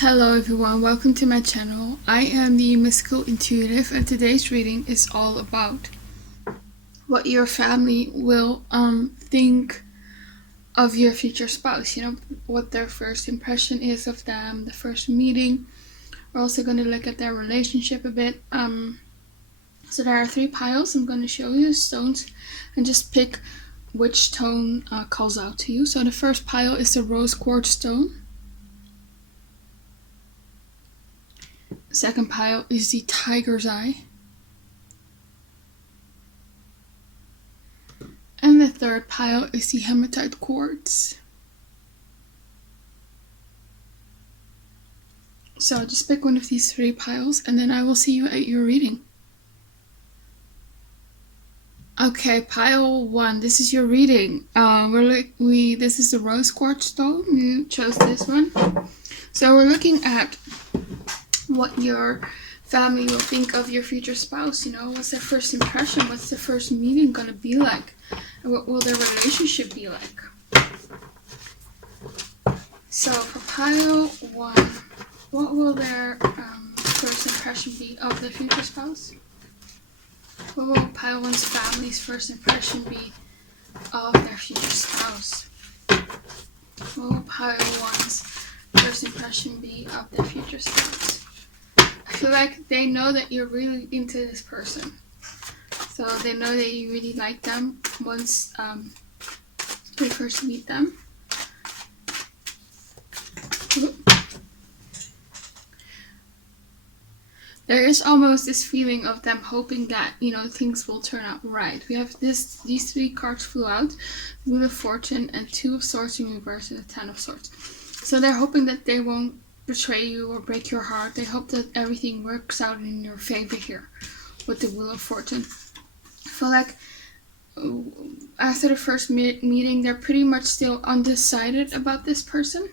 Hello everyone, welcome to my channel. I am the Mystical Intuitive and today's reading is all about what your family will think of your future spouse, what their first impression is of them, the first meeting. We're also going to look at their relationship a bit. So there are 3 piles. I'm going to show you the stones and just pick which stone calls out to you. So the first pile is the rose quartz stone. Second pile is the tiger's eye. And the third pile is the hematite quartz. So just pick one of these 3 piles and then I will see you at your reading. Okay, pile 1, this is your reading. This is the rose quartz stone. You chose this one. So we're looking at what your family will think of your future spouse. What's their first impression? What's the first meeting gonna be like? And what will their relationship be like? So for pile 1, what will their first impression be of the future spouse? What will pile 1's family's first impression be of their future spouse? What will pile 1's first impression be of their future spouse? I feel like they know that you're really into this person. So they know that you really like them once they first meet them. There is almost this feeling of them hoping that, things will turn out right. We have these 3 cards flew out. Wheel of Fortune and 2 of Swords in reverse and the 10 of Swords. So they're hoping that they won't betray you or break your heart. They hope that everything works out in your favor here with the Wheel of Fortune. I feel like after the first meeting, they're pretty much still undecided about this person.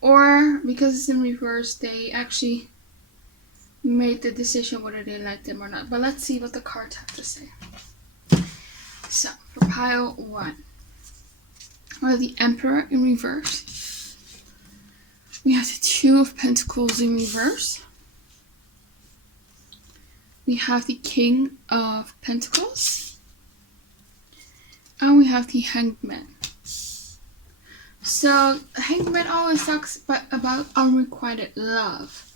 Or because it's in reverse, they actually made the decision whether they like them or not. But let's see what the cards have to say. So for pile 1, we have the Emperor in reverse. We have the 2 of Pentacles in reverse. We have the King of Pentacles. And we have the Hanged Man. So, Hanged Man always talks about unrequited love.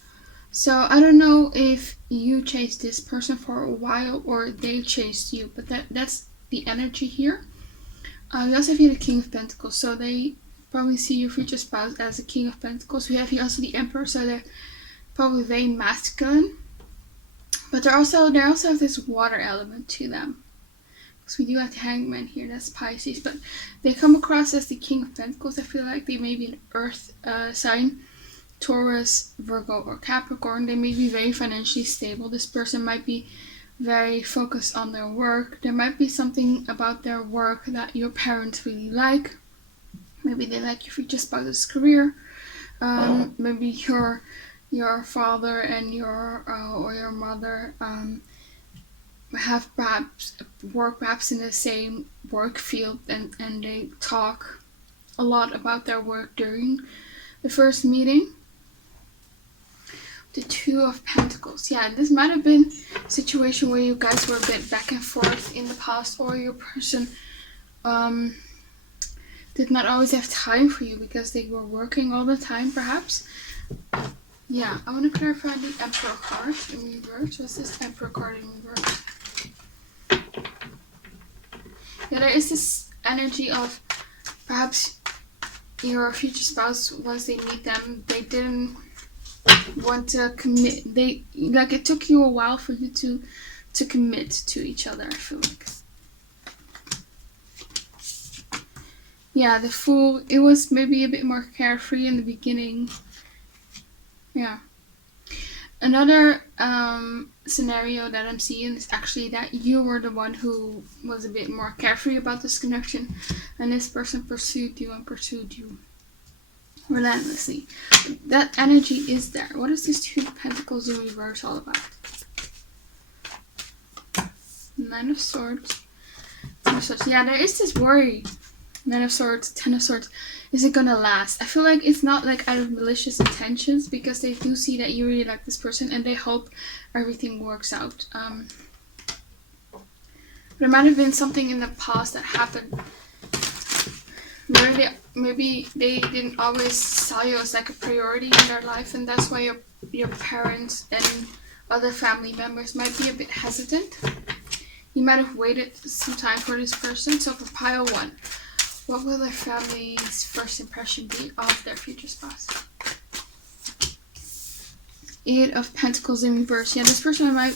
So, I don't know if you chased this person for a while or they chased you, but that's the energy here. We also have here the King of Pentacles, so they probably see your future spouse as a King of Pentacles. We have here also the Emperor, so they're probably very masculine. But they also have this water element to them. Because we do have the Hangman here, that's Pisces. But they come across as the King of Pentacles. I feel like they may be an earth sign. Taurus, Virgo, or Capricorn. They may be very financially stable. This person might be very focused on their work. There might be something about their work that your parents really like. Maybe they like your future spouse's career. Maybe your father and your mother have perhaps in the same work field, and they talk a lot about their work during the first meeting. The 2 of Pentacles. Yeah, this might have been a situation where you guys were a bit back and forth in the past, or your person did not always have time for you because they were working all the time, perhaps. Yeah, I want to clarify the Emperor card in reverse. What's this Emperor card in reverse? Yeah, there is this energy of perhaps your future spouse, once they meet them, they didn't want to commit. It took you a while for you to commit to each other, I feel like. Yeah, the Fool, it was maybe a bit more carefree in the beginning. Yeah. Another scenario that I'm seeing is actually that you were the one who was a bit more carefree about this connection, and this person pursued you relentlessly. That energy is there. What is this 2 Pentacles in reverse all about? 9 of Swords. 10 of Swords. Yeah, there is this worry Nine of Swords, Ten of Swords. Is it gonna last? I feel like it's not like out of malicious intentions, because they do see that you really like this person and they hope everything works out. But it might have been something in the past that happened. Maybe they didn't always saw you as like a priority in their life, and that's why your parents and other family members might be a bit hesitant. You might have waited some time for this person. So for pile 1, what will their family's first impression be of their future spouse? 8 of Pentacles in reverse. Yeah, this person might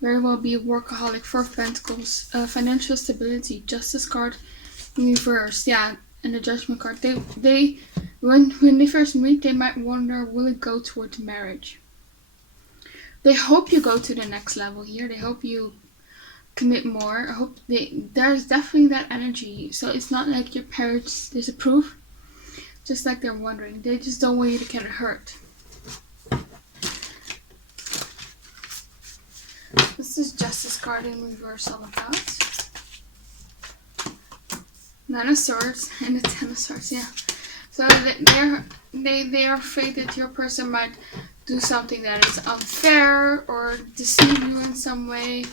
very well be a workaholic. 4 of Pentacles, financial stability, Justice card in reverse. Yeah, and the Judgment card. They when they first meet, they might wonder, will it go towards marriage? They hope you go to the next level here. They hope you commit more. I hope there's definitely that energy. So it's not like your parents disapprove, just like they're wondering. They just don't want you to get hurt. This is Justice card in reverse all about. 9 of Swords and the 10 of Swords. Yeah. So they are afraid that your person might do something that is unfair or deceive you in some way.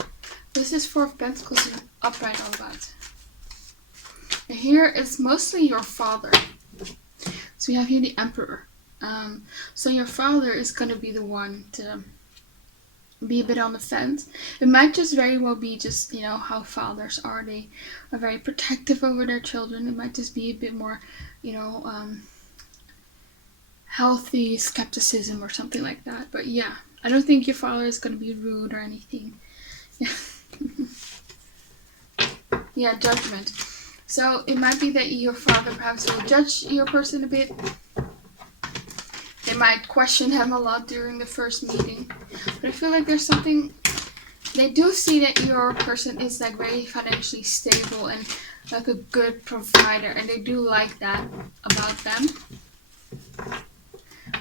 This is 4 of Pentacles in upright all about. And here it's mostly your father. So we have here the Emperor. So your father is going to be the one to be a bit on the fence. It might just very well be just, how fathers are. They are very protective over their children. It might just be a bit more, healthy skepticism or something like that. But yeah, I don't think your father is going to be rude or anything. Yeah. Yeah, Judgment. So it might be that your father perhaps will judge your person a bit. They might question him a lot during the first meeting. But I feel like there's something... They do see that your person is like very financially stable and like a good provider. And they do like that about them.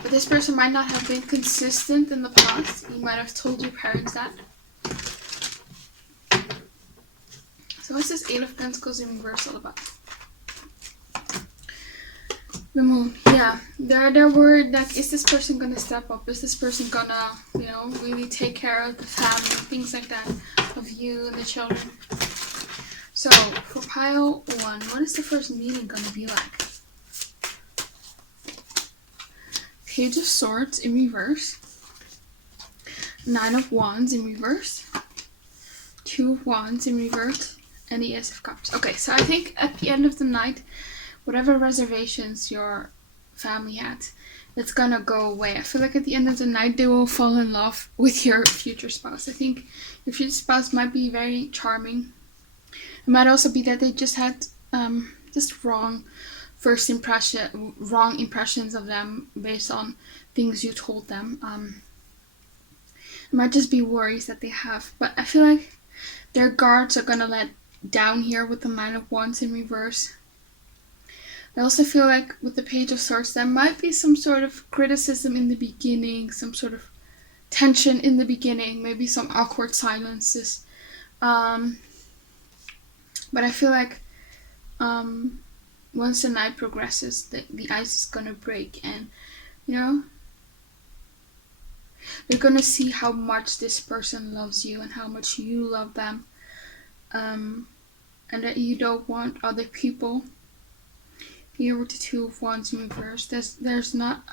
But this person might not have been consistent in the past. You might have told your parents that. So what's this 8 of Pentacles in reverse all about? The Moon. Yeah, they're worried, like, is this person gonna step up? Is this person gonna, really take care of the family, things like that, of you and the children? So for pile 1, what is the first meeting gonna be like? Page of Swords in reverse. 9 of Wands in reverse. 2 of Wands in reverse. And the Ace of Cups. Okay, so I think at the end of the night, whatever reservations your family had, it's gonna go away. I feel like at the end of the night, they will fall in love with your future spouse. I think your future spouse might be very charming. It might also be that they just had just wrong impressions of them based on things you told them. It might just be worries that they have. But I feel like their guards are gonna let down here with the 9 of Wands in reverse. I also feel like with the Page of Swords, there might be some sort of criticism in the beginning, some sort of tension in the beginning, maybe some awkward silences. But I feel like once the night progresses, the ice is gonna break, and they're gonna see how much this person loves you and how much you love them. And that you don't want other people. Here with the 2 of Wands in reverse, there's not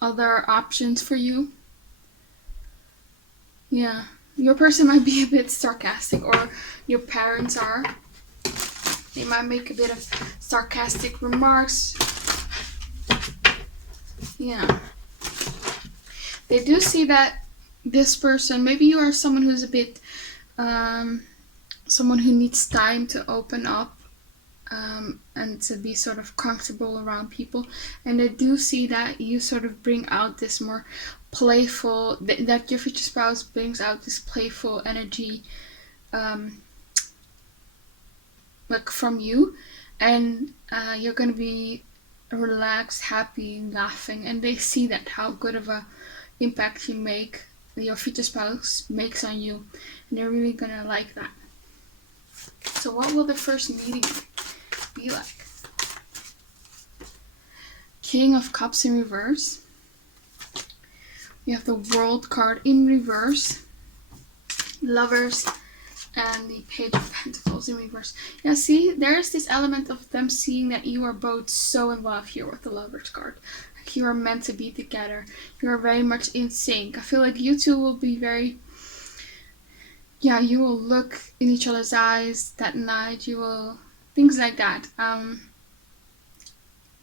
other options for you. Yeah, your person might be a bit sarcastic, or your parents are. They might make a bit of sarcastic remarks. Yeah. They do see that this person, maybe you are someone who's a bit... someone who needs time to open up and to be sort of comfortable around people, and they do see that you sort of bring out this more playful, that your future spouse brings out this playful energy like from you, and you're going to be relaxed, happy, laughing, and they see that how good of a impact your future spouse makes on you, and they're really going to like that. So what will the first meeting be like? King of Cups in reverse. We have the World card in reverse. Lovers. And the Page of Pentacles in reverse. Yeah, see, there's this element of them seeing that you are both so in love here with the Lovers card. Like you are meant to be together. You are very much in sync. I feel like you two will be very... Yeah, you will look in each other's eyes that night. You will... Things like that.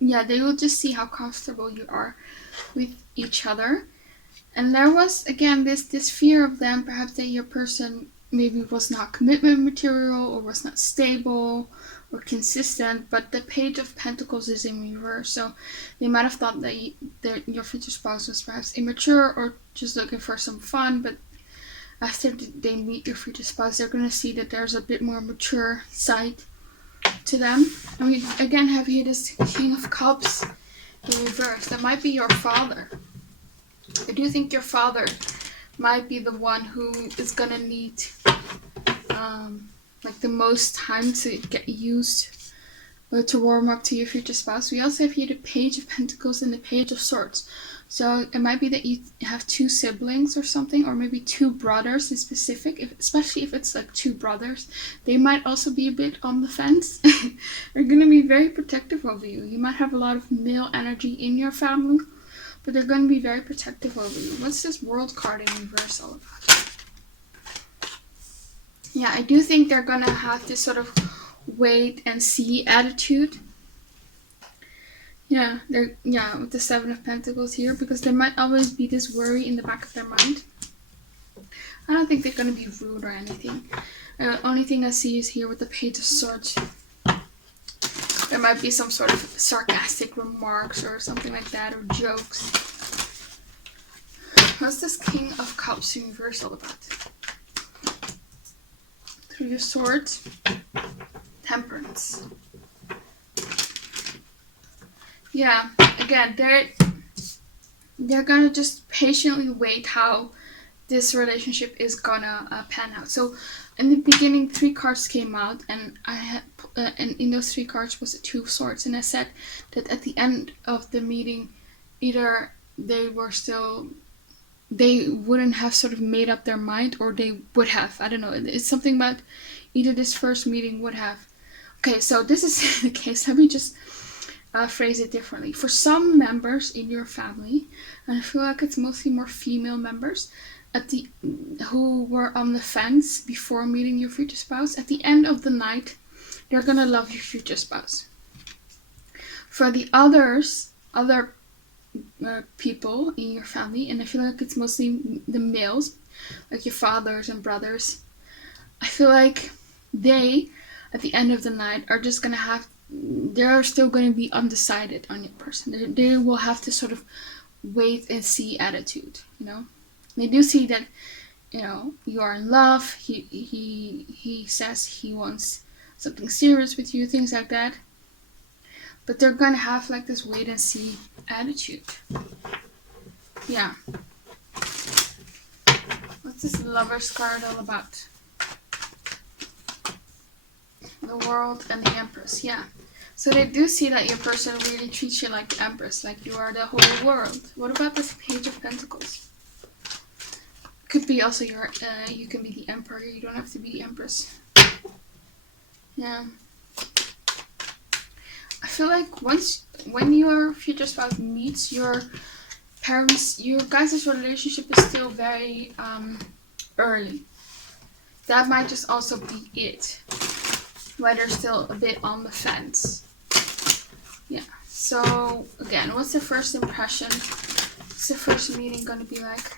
Yeah, they will just see how comfortable you are with each other. And there was, again, this fear of them, perhaps that your person maybe was not commitment material or was not stable or consistent, but the Page of Pentacles is in reverse, so they might have thought that your future spouse was perhaps immature or just looking for some fun, but after they meet your future spouse, they're going to see that there's a bit more mature side to them. And we again have here this King of Cups in reverse. That might be your father. I do think your father might be the one who is gonna need like the most time to get used or to warm up to your future spouse. We also have here the Page of Pentacles and the Page of Swords. So it might be that you have two siblings or something, or maybe two brothers in specific, especially if it's like two brothers. They might also be a bit on the fence. They're gonna be very protective of you. You might have a lot of male energy in your family, but they're going to be very protective over you. What's this World card in reverse all about? Yeah, I do think they're going to have this sort of wait and see attitude. Yeah, with the Seven of Pentacles here, because there might always be this worry in the back of their mind. I don't think they're going to be rude or anything. The only thing I see is here with the Page of Swords. There might be some sort of sarcastic remarks or something like that, or jokes. What's this King of Cups in reverse all about? Three of Swords. Temperance. Yeah, again, they're gonna just patiently wait how this relationship is gonna pan out. So in the beginning, 3 cards came out, and I had, and in those 3 cards was a 2 of Swords, and I said that at the end of the meeting, either they wouldn't have sort of made up their mind, or they would have. I don't know. It's something about either this first meeting would have. Okay, so this is the case. Let me just phrase it differently. For some members in your family, and I feel like it's mostly more female members, who were on the fence before meeting your future spouse, at the end of the night, they're gonna love your future spouse. For the other people in your family, and I feel like it's mostly the males, like your fathers and brothers, I feel like they, at the end of the night, are just gonna they're still gonna be undecided on your person. They will have this sort of wait and see attitude, you know. They do see that, you know, you are in love. He says he wants something serious with you, things like that. But they're gonna have like this wait and see attitude. Yeah. What's this Lovers card all about? The World and the Empress. Yeah. So they do see that your person really treats you like the Empress, like you are the whole world. What about this Page of Pentacles? Could be also you can be the Emperor. You don't have to be the Empress. Yeah. I feel like when your future spouse meets your parents, your guys' relationship is still very early. That might just also be it. Why they're still a bit on the fence. Yeah. So again, what's the first impression? What's the first meeting gonna be like?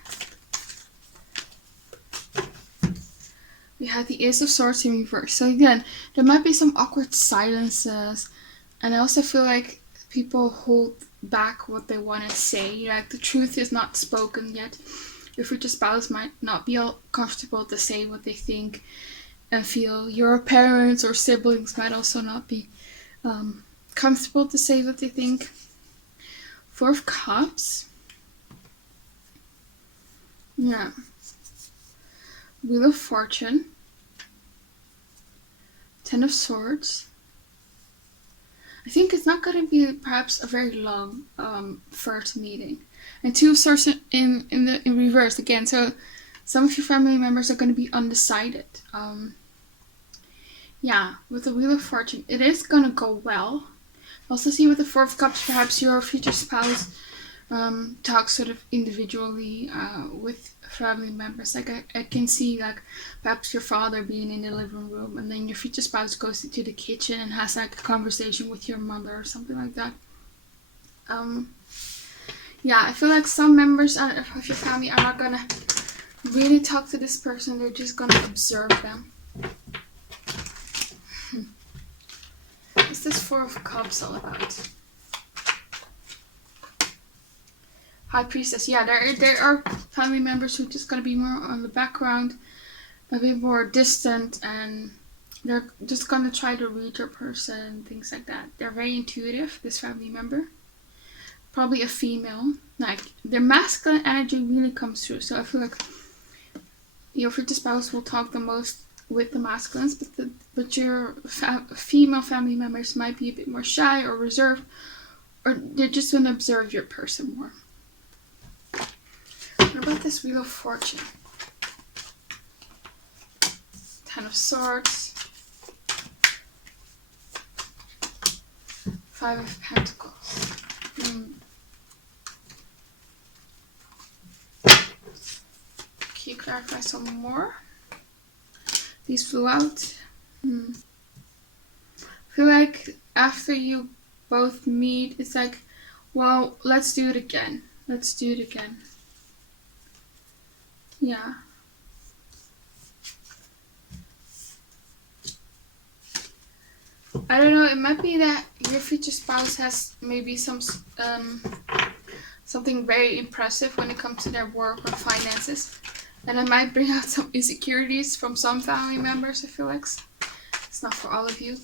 We have the Ace of Swords in reverse. So again, there might be some awkward silences. And I also feel like people hold back what they want to say. Like the truth is not spoken yet. Your future spouse might not be all comfortable to say what they think and feel. Your parents or siblings might also not be comfortable to say what they think. 4 of Cups. Yeah. Wheel of Fortune. 10 of Swords. I think it's not going to be perhaps a very long first meeting. And Two of Swords in reverse again. So some of your family members are going to be undecided. Yeah, with the Wheel of Fortune, it is going to go well. Also see with the Four of Cups, perhaps your future spouse talks sort of individually with family members. Like I can see like perhaps your father being in the living room, and then your future spouse goes into the kitchen and has like a conversation with your mother or something like that. Yeah, I feel like some members of your family are not gonna really talk to this person. They're just gonna observe them. What's this Four of Cups all about? High Priestess. Yeah, there are family members who are just gonna be more on the background, a bit more distant, and they're just gonna try to read your person, things like that. They're very intuitive, this family member. Probably a female. Like their masculine energy really comes through. So I feel like your future spouse will talk the most with the masculines, but your female family members might be a bit more shy or reserved, or they're just gonna observe your person more. What about this Wheel of Fortune? Ten of Swords. Five of Pentacles. Can you clarify some more? These flew out. I feel like after you both meet, it's like, well, let's do it again. Let's do it again. Yeah. I don't know, it might be that your future spouse has maybe something very impressive when it comes to their work or finances. And it might bring out some insecurities from some family members, I feel like. It's not for all of you.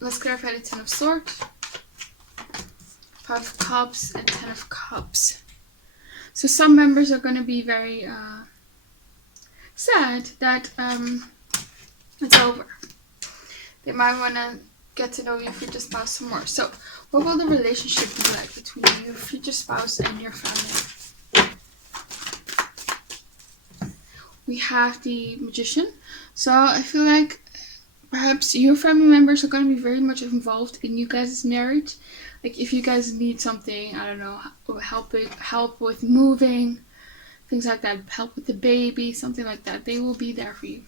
Let's clarify the Ten of Swords. Five of Cups and Ten of Cups. So some members are going to be very sad that it's over. They might want to get to know your future spouse some more. So what will the relationship be like between your future spouse and your family? We have the Magician. So I feel like perhaps your family members are going to be very much involved in you guys' marriage. Like if you guys need something, I don't know, help with moving, things like that, help with the baby, something like that, they will be there for you.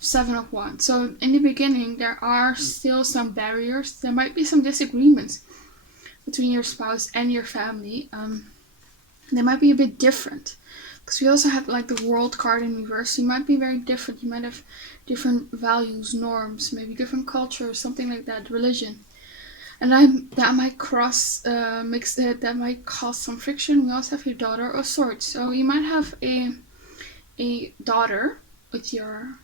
Seven of Wands. So in the beginning, there are still some barriers. There might be some disagreements between your spouse and your family. They might be a bit different. Because we also have like the World card in reverse. You might be very different. You might have different values, norms, maybe different cultures, something like that, religion. And that might that might cause some friction. We also have your Daughter of Swords. So you might have a daughter with your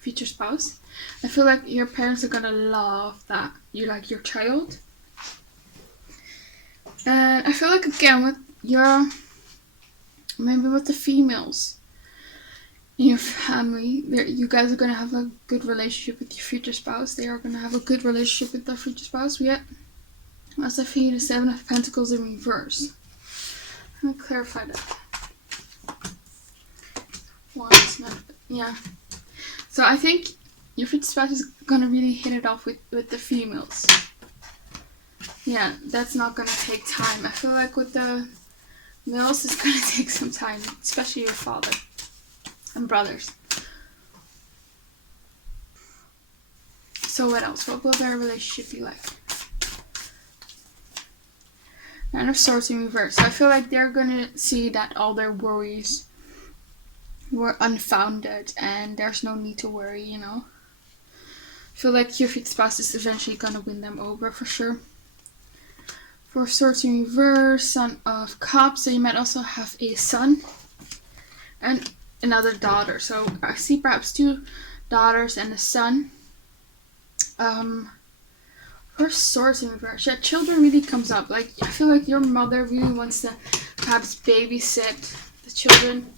future spouse. I feel like your parents are gonna love that you like your child. And I feel like again with maybe with the females in your family, you guys are going to have a good relationship with your future spouse. They are going to have a good relationship with their future spouse. We also feel the Seven of Pentacles in reverse. Let me clarify that. Yeah. So I think your future spouse is going to really hit it off with the females. Yeah, that's not going to take time. I feel like with the males, it's going to take some time, especially your father and brothers. So what else? What will their relationship be like? Nine of Swords in reverse. So I feel like they're going to see that all their worries were unfounded and there's no need to worry, you know. I feel like your future spouse is eventually going to win them over for sure. Four of Swords in reverse, Son of Cups. So you might also have a son and another daughter. So I see perhaps two daughters and a son. Four of Swords in reverse. Yeah, children really comes up. Like I feel like your mother really wants to perhaps babysit the children.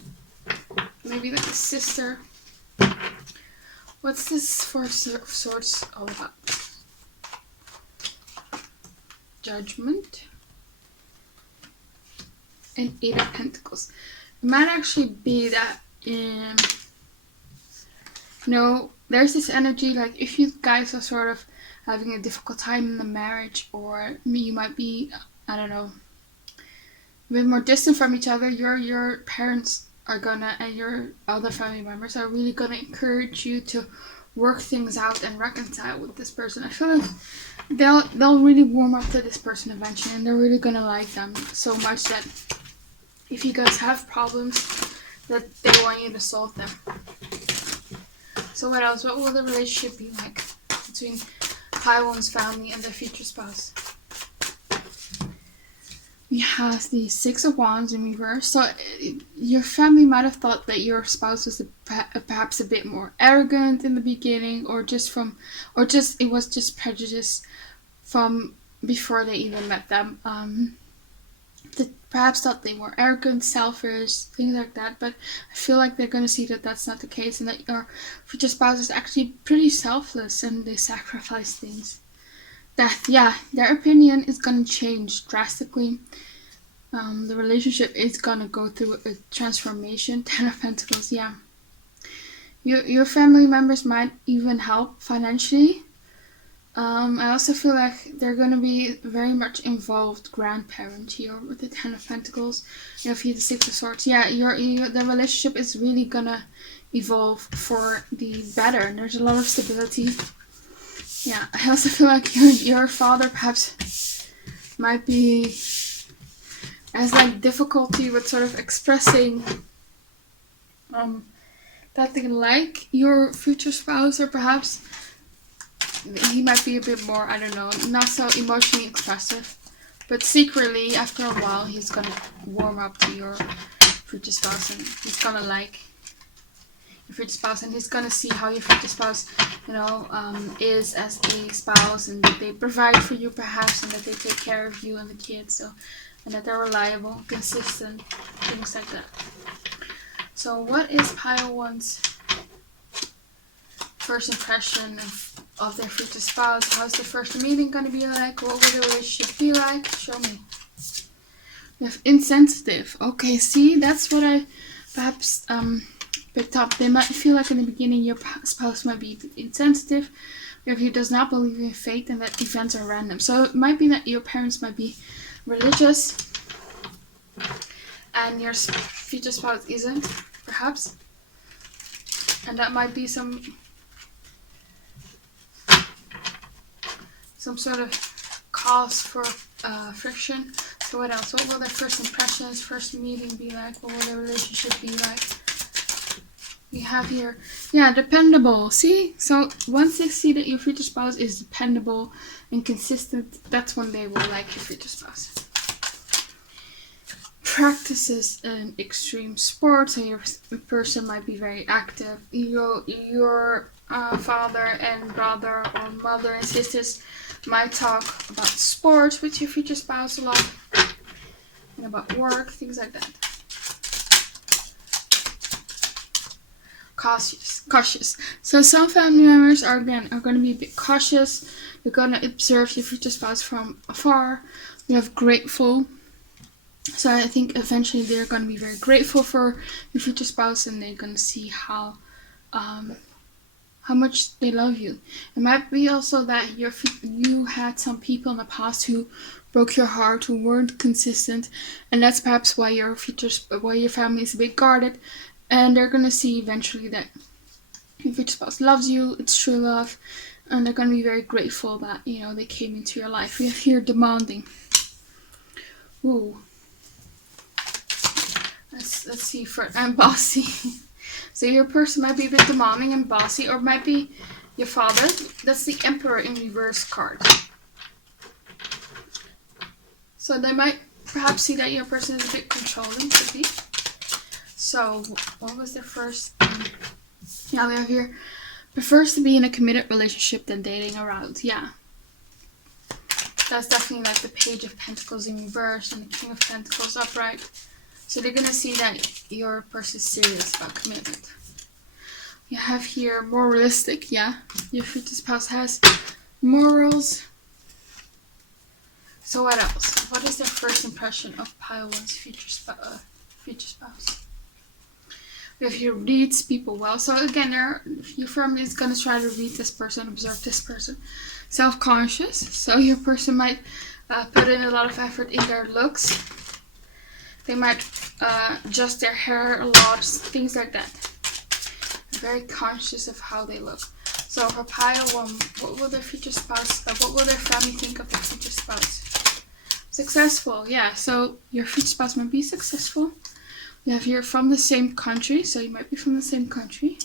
Maybe like a sister. What's this Four of Swords all about? Judgment, and Eight of Pentacles. It might actually be that there's this energy, like if you guys are sort of having a difficult time in the marriage, or you might be, I don't know, a bit more distant from each other, your parents are gonna, and your other family members are really gonna encourage you to work things out and reconcile with this person. I feel like they'll really warm up to this person eventually, and they're really gonna like them so much that if you guys have problems, that they want you to solve them. So what else? What will the relationship be like between Pile One's family and their future spouse? We have the Six of Wands in reverse. So your family might have thought that your spouse was perhaps a bit more arrogant in the beginning, or it was just prejudice from before they even met them. That perhaps thought they were arrogant, selfish, things like that. But I feel like they're going to see that that's not the case, and that your future spouse is actually pretty selfless and they sacrifice things. Their opinion is going to change drastically. The relationship is going to go through a transformation. Ten of Pentacles, yeah. Your family members might even help financially. I also feel like they're going to be very much involved grandparent here with the Ten of Pentacles. If you have the Six of Swords, the relationship is really going to evolve for the better, and there's a lot of stability. Yeah, I also feel like your father perhaps might be has like difficulty with sort of expressing that they like your future spouse, or perhaps he might be a bit more, I don't know, not so emotionally expressive. But secretly, after a while, he's gonna warm up to your future spouse, and he's gonna like your future spouse, and he's gonna see how your future spouse, is as a spouse, and that they provide for you perhaps, and that they take care of you and the kids, and that they're reliable, consistent, things like that. So what is Pile One's first impression of their future spouse? How's the first meeting going to be like? What will the relationship be like? Show me. We have insensitive. Okay, see, that's what I perhaps picked up. They might feel like in the beginning your spouse might be a bit insensitive, or if he does not believe in fate and that events are random. So it might be that your parents might be religious and your future spouse isn't, perhaps. And that might be some sort of cause for friction. So what else? What will their first impressions, first meeting be like? What will their relationship be like? We have here, dependable. See? So once they see that your future spouse is dependable and consistent, that's when they will like your future spouse. Practices an extreme sport, so your person might be very active. Your father and brother, or mother and sisters might talk about sports with your future spouse a lot, and about work, things like that. Cautious. So some family members are going to be a bit cautious. They're going to observe your future spouse from afar. We have grateful. So I think eventually they're going to be very grateful for your future spouse, and they're going to see how much they love you. It might be also that you had some people in the past who broke your heart, who weren't consistent, and that's perhaps why your family is a bit guarded, and they're going to see eventually that your future spouse loves you, it's true love, and they're going to be very grateful that, they came into your life. We have here demanding. Ooh. Let's see, and bossy. So your person might be a bit demanding and bossy, or might be your father. That's the Emperor in reverse card. So they might perhaps see that your person is a bit controlling, could be. So what was their first? We have here, prefers to be in a committed relationship than dating around. Yeah. That's definitely like the Page of Pentacles in reverse and the King of Pentacles upright. So they're going to see that your person is serious about commitment. You have here more realistic, Your future spouse has morals. So what else? What is their first impression of pile one's future spouse? If you reads people well, so again, your family is gonna try to read this person, observe this person. Self-conscious, so your person might put in a lot of effort in their looks. They might adjust their hair a lot, things like that. Very conscious of how they look. So for pile one, what will their future spouse, what will their family think of their future spouse? Successful, yeah. So your future spouse might be successful. We have here from the same country, so you might be from the same country.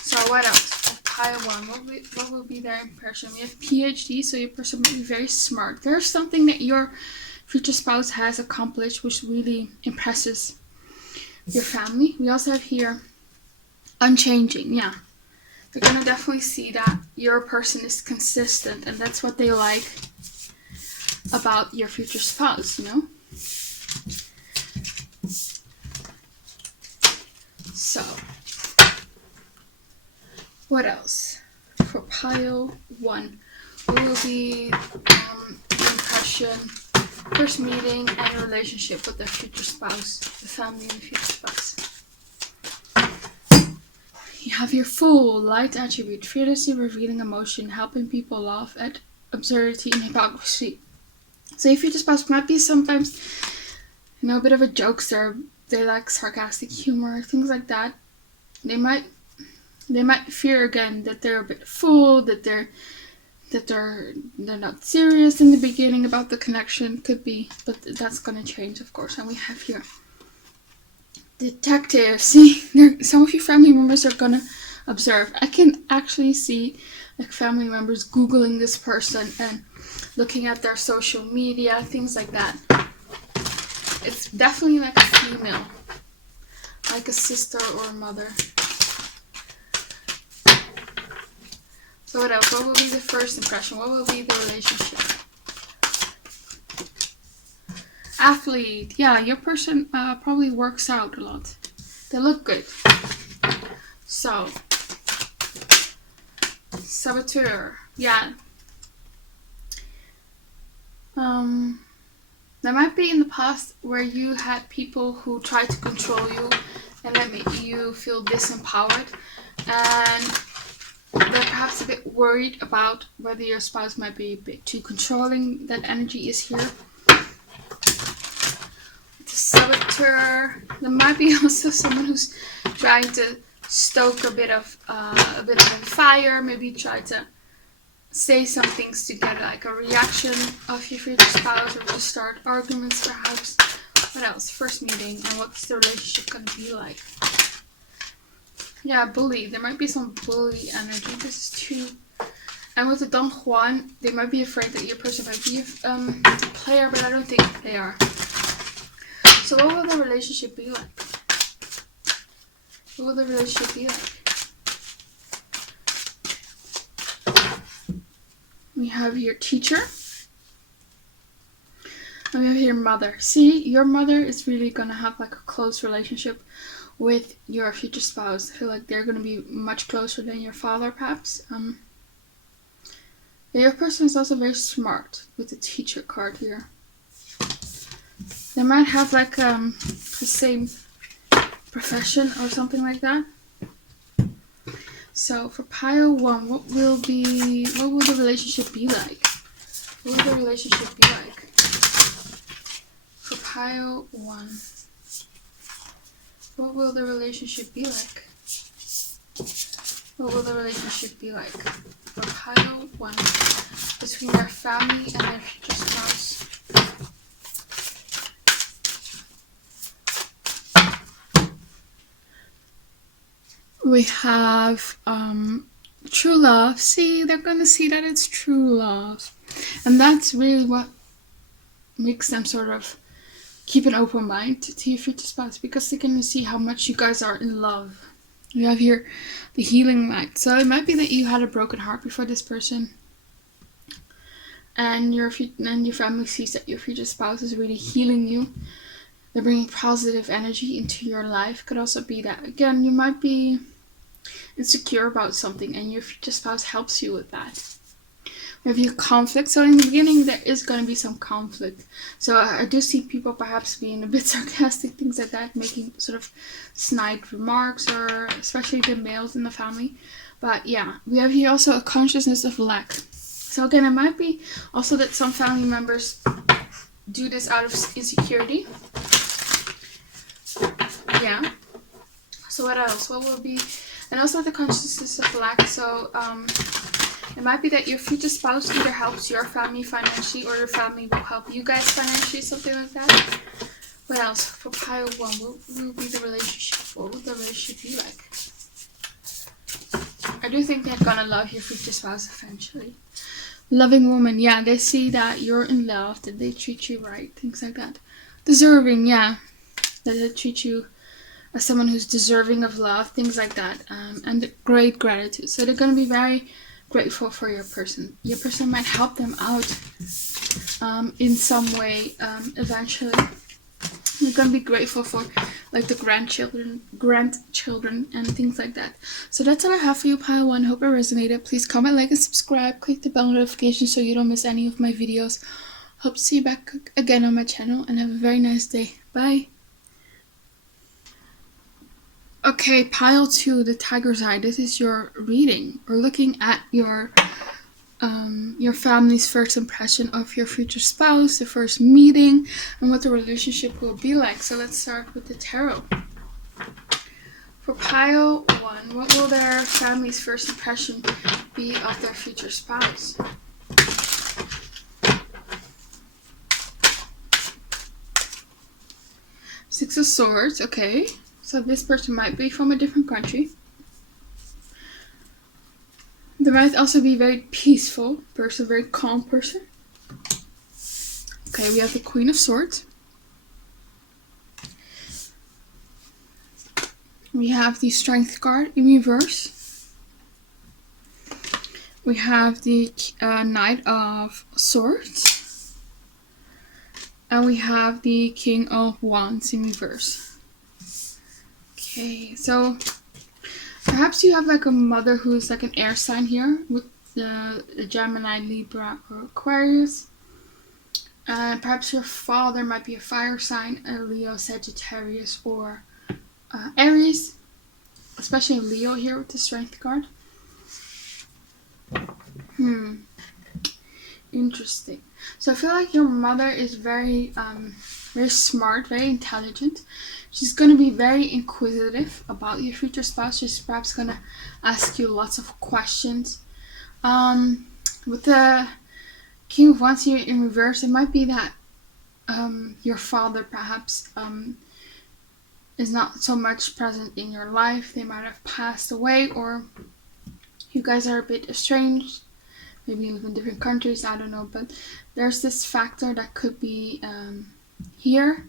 So what else? For pile one, what will be their impression? We have PhD, so your person might be very smart. There's something that your future spouse has accomplished which really impresses your family. We also have here unchanging, yeah. They're gonna definitely see that your person is consistent, and that's what they like about your future spouse, you know? So, what else? For pile one, what will be the impression, first meeting and relationship with their future spouse, the family and the future spouse? You have your Fool, light attribute, fearlessly revealing emotion, helping people laugh at absurdity and hypocrisy. So your future spouse might be sometimes, you know, a bit of a jokester. They like sarcastic humor, things like that. They might fear again that they're a bit fool, that they're not serious in the beginning about the connection. Could be, but that's gonna change, of course. And we have here detective. See, some of your family members are gonna observe. I can actually see like family members Googling this person and looking at their social media, things like that. It's definitely like a female, like a sister or a mother. So what else? What will be the first impression? What will be the relationship? Athlete. Yeah, your person probably works out a lot. They look good. So, saboteur. Yeah. There might be in the past where you had people who tried to control you and that made you feel disempowered, and they're perhaps a bit worried about whether your spouse might be a bit too controlling. That energy is here. The saboteur. There might be also someone who's trying to stoke a bit of a fire. Maybe try to say some things to get like a reaction of your future spouse, or to start arguments perhaps. What else? First meeting, and what's the relationship going to be like? Yeah, bully. There might be some bully energy. This is two. And with the Don Juan, they might be afraid that your person might be a player, but I don't think they are. So what will the relationship be like? What will the relationship be like? We have your teacher. And we have your mother. See, your mother is really going to have like a close relationship with your future spouse. I feel like they're going to be much closer than your father, perhaps. Your person is also very smart with the teacher card here. They might have like the same profession or something like that. So for pile one, what will the relationship be like? What will the relationship be like? For pile one, what will the relationship be like? What will the relationship be like? For pile one, between their family and their future spouse. We have true love. See, they're going to see that it's true love. And that's really what makes them sort of keep an open mind to your future spouse, because they're going to see how much you guys are in love. We have here the healing light. So it might be that you had a broken heart before this person, and your family sees that your future spouse is really healing you. They're bringing positive energy into your life. Could also be that, again, you might be insecure about something and your future spouse helps you with that. If you conflict, so in the beginning there is going to be some conflict. So I do see people perhaps being a bit sarcastic, things like that, making sort of snide remarks, or especially the males in the family. But yeah, we have here also a consciousness of lack. So again, it might be also that some family members do this out of insecurity. Yeah. So what else? What will be? And also the consciousness of lack. So it might be that your future spouse either helps your family financially, or your family will help you guys financially, something like that. What else? For pile 1, what will be the relationship? What will the relationship be like? I do think they're gonna love your future spouse eventually. Loving woman, yeah, they see that you're in love, that they treat you right, things like that. Deserving, yeah, that they treat you as someone who's deserving of love, things like that. And great gratitude. So they're gonna be very grateful for your person. Your person might help them out in some way eventually. You're gonna be grateful for like the grandchildren and things like that. So that's all I have for you, pile 1. Hope it resonated. Please comment, like, and subscribe. Click the bell notification so you don't miss any of my videos. Hope to see you back again on my channel, and have a very nice day. Bye. Okay, pile 2, the tiger's eye. This is your reading. We're looking at your family's first impression of your future spouse, the first meeting, and what the relationship will be like. So let's start with the tarot. For pile 1, what will their family's first impression be of their future spouse? Six of Swords, okay. So this person might be from a different country. They might also be a very peaceful person, very calm person. Okay, we have the Queen of Swords. We have the Strength card in reverse. We have the Knight of Swords. And we have the King of Wands in reverse. Okay, so perhaps you have like a mother who is like an air sign here, with the Gemini, Libra, or Aquarius. And perhaps your father might be a fire sign, a Leo, Sagittarius, or Aries. Especially Leo here with the Strength card. Interesting. So I feel like your mother is very smart, very intelligent. She's going to be very inquisitive about your future spouse. She's perhaps going to ask you lots of questions. With the King of Wands here in reverse, it might be that your father perhaps is not so much present in your life. They might have passed away, or you guys are a bit estranged. Maybe you live in different countries, I don't know. But there's this factor that could be here.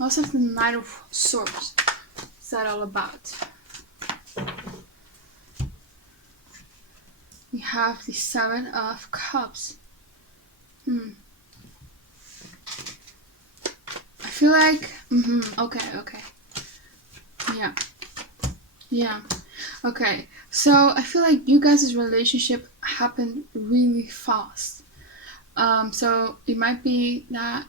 Also the Knight of Swords. What's that all about? We have the Seven of Cups. I feel like okay. Yeah. Okay. So I feel like you guys' relationship happened really fast. So it might be that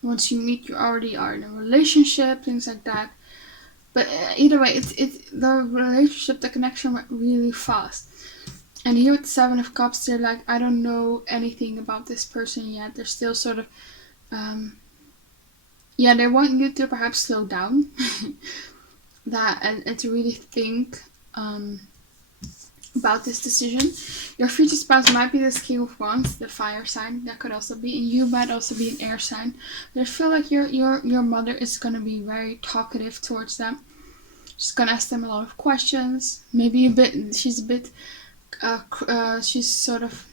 once you meet, you already are in a relationship, things like that. But either way, it's the relationship, the connection went really fast. And here with the Seven of Cups, they're like, I don't know anything about this person yet. They're still sort of, they want you to perhaps slow down. and to really think about this decision. Your future spouse might be this King of Wands, the fire sign. That could also be, and you might also be an air sign. But I feel like your mother is gonna be very talkative towards them. She's gonna ask them a lot of questions. Maybe she's sort of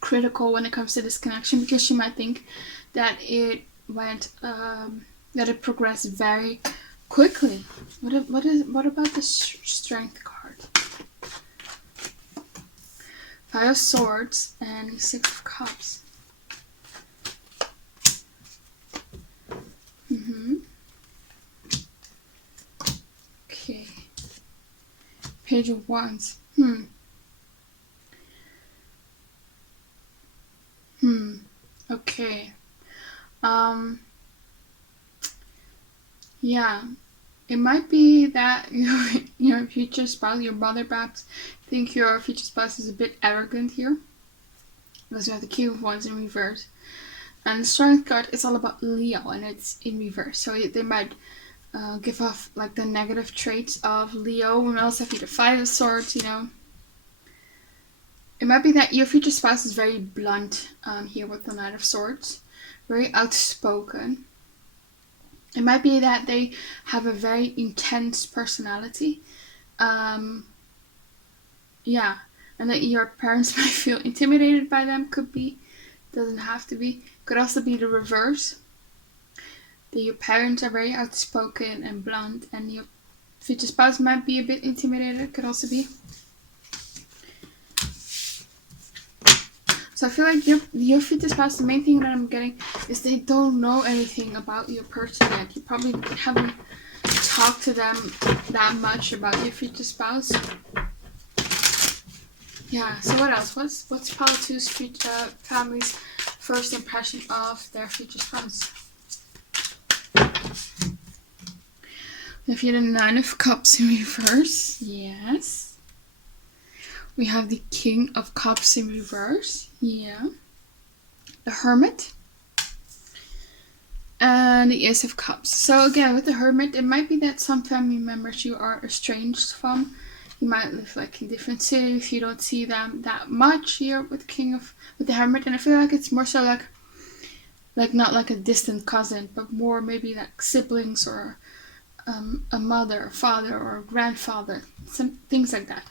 critical when it comes to this connection, because she might think that it progressed very quickly. What about the Strength card? Five of Swords and Six of Cups. Okay. Page of Wands. Okay. Yeah. It might be that your future spouse, your mother perhaps, think your future spouse is a bit arrogant here. Because you have the King of Wands in reverse. And the Strength card is all about Leo, and it's in reverse. So they might give off like the negative traits of Leo. We also have the Five of Swords, It might be that your future spouse is very blunt here with the Knight of Swords. Very outspoken. It might be that they have a very intense personality. Yeah. And that your parents might feel intimidated by them. Could be. Doesn't have to be. Could also be the reverse. That your parents are very outspoken and blunt. And your future spouse might be a bit intimidated. Could also be. So I feel like your future spouse, the main thing that I'm getting is they don't know anything about your person yet. You probably haven't talked to them that much about your future spouse. Yeah, so what else? What's Pile 2's family's first impression of their future spouse? If you have the Nine of Cups in reverse, yes. We have the King of Cups in reverse, yeah. The Hermit. And the Ace of Cups. So again, with the Hermit, it might be that some family members you are estranged from. You might live like in different cities. You don't see them that much here with the Hermit. And I feel like it's more so like not like a distant cousin, but more maybe like siblings or a mother, father, or grandfather. Some things like that.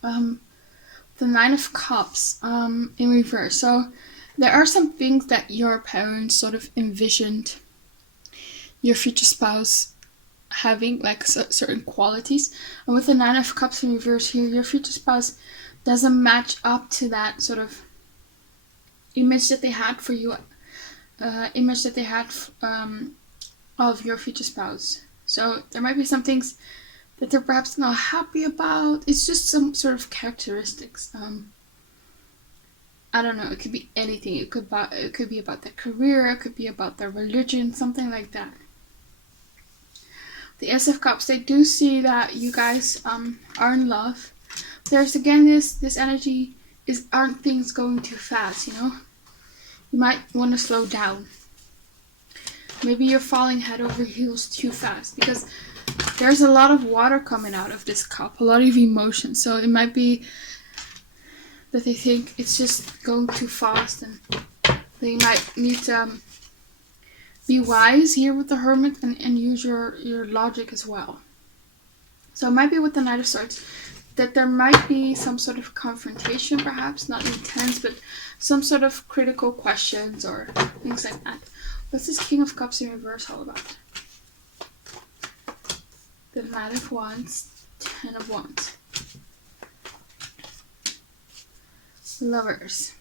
The Nine of Cups in reverse. So there are some things that your parents sort of envisioned your future spouse having, like certain qualities. And with the Nine of Cups in reverse here, your future spouse doesn't match up to that sort of image that they had for you, of your future spouse. So there might be some things that they're perhaps not happy about. It's just some sort of characteristics. I don't know. It could be anything. It could be about their career. It could be about their religion. Something like that. The Ace of Cups. They do see that you guys are in love. There's again this energy. Aren't things going too fast? You might want to slow down. Maybe you're falling head over heels too fast because there's a lot of water coming out of this cup, a lot of emotion. So it might be that they think it's just going too fast, and they might need to be wise here with the Hermit and use your logic as well. So it might be with the Knight of Swords that there might be some sort of confrontation, perhaps not intense, but some sort of critical questions or things like that. What's this King of Cups in reverse all about? The Knight of Wands, Ten of Wands. Lovers.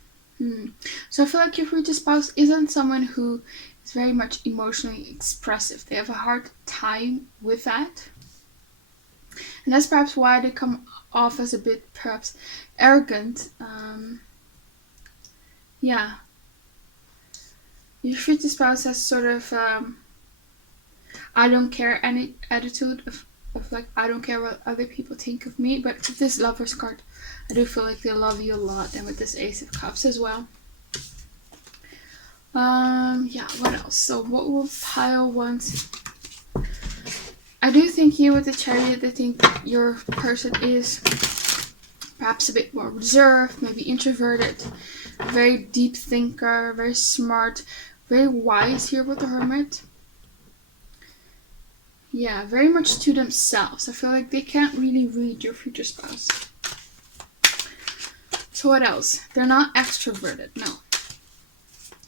So I feel like your future spouse isn't someone who is very much emotionally expressive. They have a hard time with that. And that's perhaps why they come off as a bit perhaps arrogant. Yeah. Your future spouse has sort of I don't care any attitude of like I don't care what other people think of me. But with this Lovers card, I do feel like they love you a lot, and with this Ace of Cups as well. Yeah, what else? So what will Pile want? I do think here with the Chariot, I think your person is perhaps a bit more reserved, maybe introverted, very deep thinker, very smart, very wise here with the Hermit. Yeah, very much to themselves. I feel like they can't really read your future spouse. So what else? They're not extroverted, no.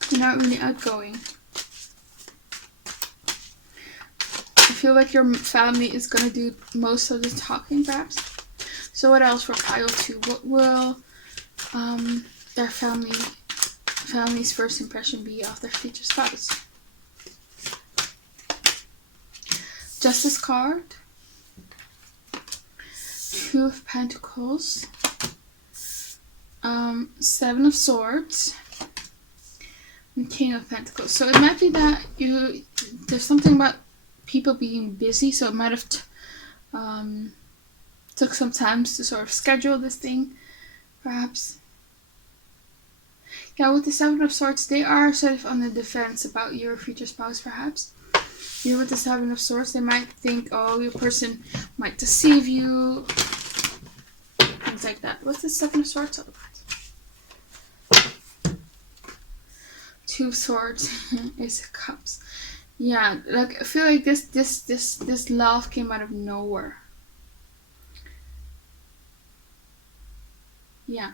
They're not really outgoing. I feel like your family is going to do most of the talking, perhaps. So what else for Pile 2? What will their family's first impression be of their future spouse? Justice card. Two of Pentacles, Seven of Swords, and King of Pentacles. So it might be that there's something about people being busy, so it might have took some time to sort of schedule this thing, perhaps. Yeah, with the Seven of Swords, they are sort of on the defense about your future spouse, perhaps. Here with the Seven of Swords, they might think, oh, your person might deceive you, things like that. What's the Seven of Swords all about? Two of Swords, Ace of Cups. Yeah, like I feel like this love came out of nowhere. Yeah.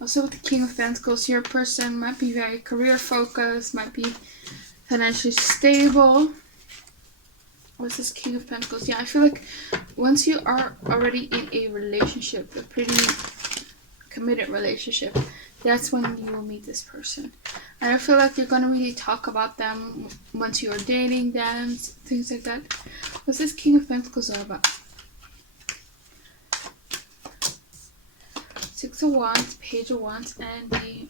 Also with the King of Pentacles, your person might be very career focused, might be financially stable. What's this King of Pentacles? Yeah, I feel like once you are already in a relationship, a pretty committed relationship, that's when you will meet this person. And I feel like you're going to really talk about them once you're dating them, things like that. What's this King of Pentacles all about? Six of Wands, Page of Wands, and the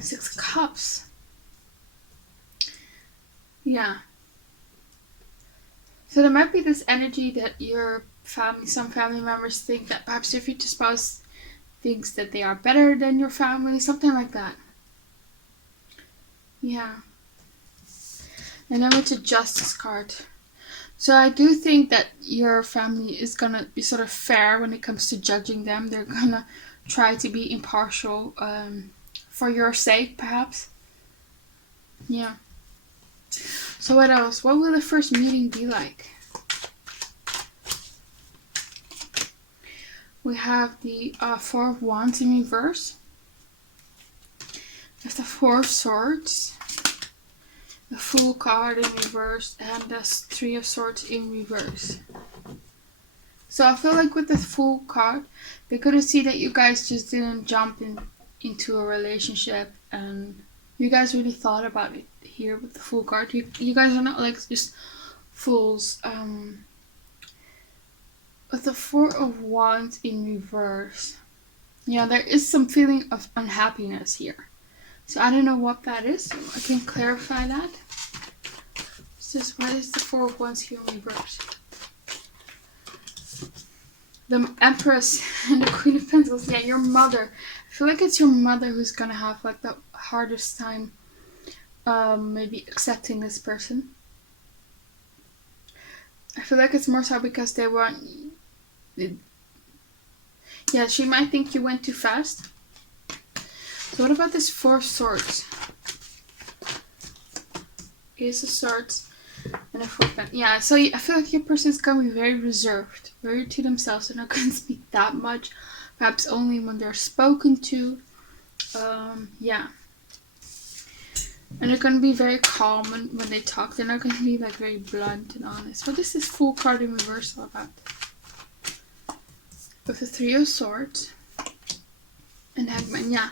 Six of Cups. Yeah. So there might be this energy that some family members think that perhaps your future spouse thinks that they are better than your family, something like that. Yeah. And then with the Justice card. So I do think that your family is gonna be sort of fair when it comes to judging them. They're gonna try to be impartial for your sake, perhaps. Yeah. So what else? What will the first meeting be like? We have the Four of Wands in reverse. There's the Four of Swords, the Fool card in reverse, and the Three of Swords in reverse. So I feel like with the Fool card, they're gonna see that you guys just didn't jump into a relationship, and you guys really thought about it here with the Fool card. You guys are not like just fools. With the Four of Wands in reverse, yeah, there is some feeling of unhappiness here. So I don't know what that is. So I can clarify that. Why is the Four of Wands here in reverse? The Empress and the Queen of Pentacles. Yeah, your mother. I feel like it's your mother who's gonna have like the hardest time maybe accepting this person. I feel like it's more so because they want... Yeah, she might think you went too fast. So what about this Four of Swords? Ace of Swords and a Four of Pentacles. Yeah, so I feel like your person is going to be very reserved, very to themselves. They're not going to speak that much. Perhaps only when they're spoken to. Yeah. And they're going to be very calm when they talk. They're not going to be like very blunt and honest. What is this Fool card in reversal about? With the Three of Swords and Hangman, yeah.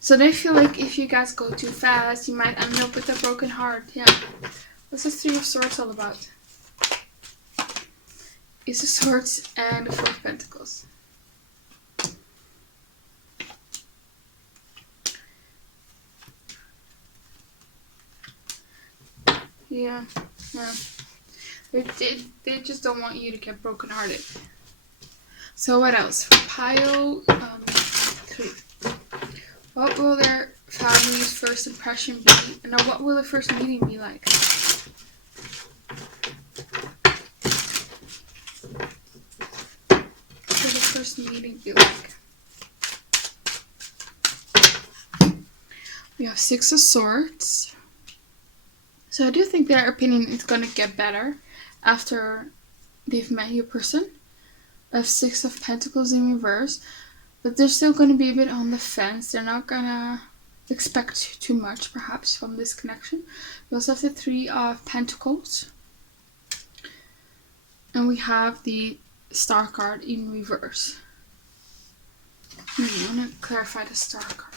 So they feel like if you guys go too fast, you might end up with a broken heart. Yeah. What's the Three of Swords all about? Ace of Swords and the Four of Pentacles. Yeah. They just don't want you to get broken hearted. So what else? Pile 3. What will their family's first impression be? And now what will the first meeting be like? What will the first meeting be like? We have Six of Swords. So I do think their opinion is going to get better after they've met your person. Of Six of Pentacles in reverse. But they're still going to be a bit on the fence. They're not going to expect too much, perhaps, from this connection. We also have the Three of Pentacles. And we have the Star card in reverse. I want to clarify the Star card.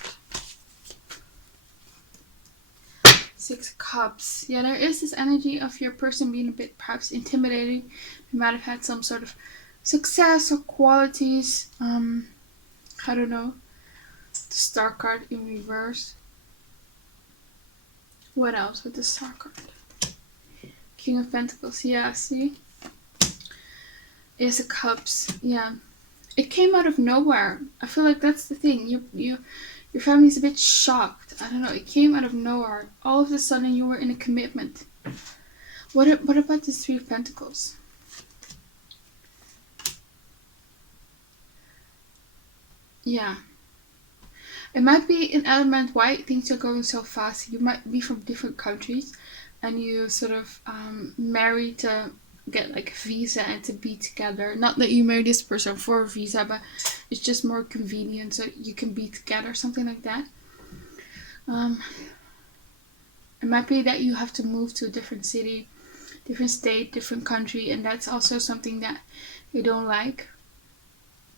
Six of Cups. Yeah, there is this energy of your person being a bit perhaps intimidating. You might have had some sort of success or qualities. I don't know. The Star card in reverse. What else with the Star card? King of Pentacles. Yeah, see? Ace of Cups. Yeah. It came out of nowhere. I feel like that's the thing. Your family's a bit shocked. I don't know. It came out of nowhere. All of a sudden, you were in a commitment. What about the Three of Pentacles? Yeah. It might be an element why things are going so fast. You might be from different countries, and you sort of marry to get like a visa and to be together. Not that you marry this person for a visa, but it's just more convenient so you can be together, something like that. It might be that you have to move to a different city, different state, different country, and that's also something that you don't like.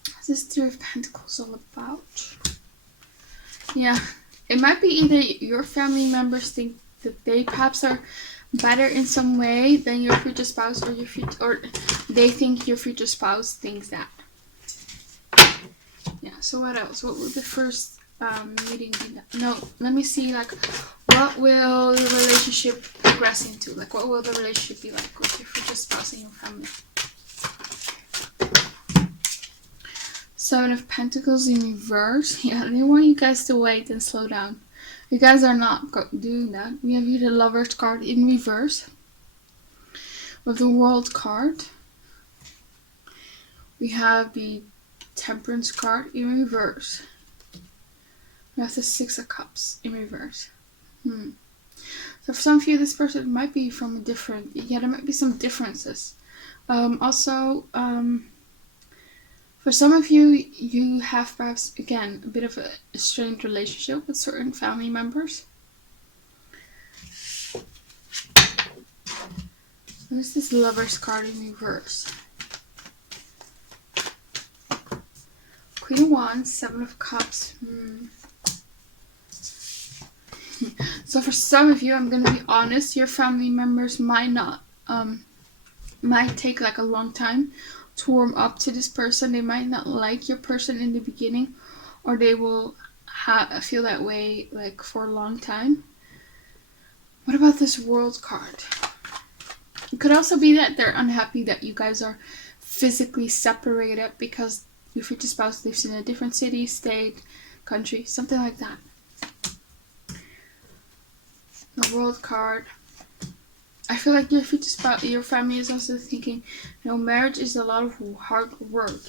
What's this Three of Pentacles all about? Yeah, it might be either your family members think that they perhaps are better in some way than your future spouse, or they think your future spouse thinks that. Yeah. So what else? What will the first meeting be? No, let me see. Like, what will the relationship progress into? Like, what will the relationship be like with your future spouse and your family? Seven of Pentacles in reverse. Yeah, they want you guys to wait and slow down. You guys are not doing that. We have here the Lovers card in reverse. With the World card. We have the Temperance card in reverse. We have the Six of Cups in reverse. So for some of you, this person might be from a different... Yeah, there might be some differences. For some of you, you have perhaps, again, a bit of a strained relationship with certain family members. What is this Lovers card in reverse? Queen of Wands, Seven of Cups. So for some of you, I'm going to be honest, your family members might not, might take like a long time to warm up to this person. They might not like your person in the beginning, or they will feel that way like for a long time. What about this World card? It could also be that they're unhappy that you guys are physically separated because your future spouse lives in a different city, state, country, something like that. The World card. I feel like your future spouse, your family is also thinking, marriage is a lot of hard work.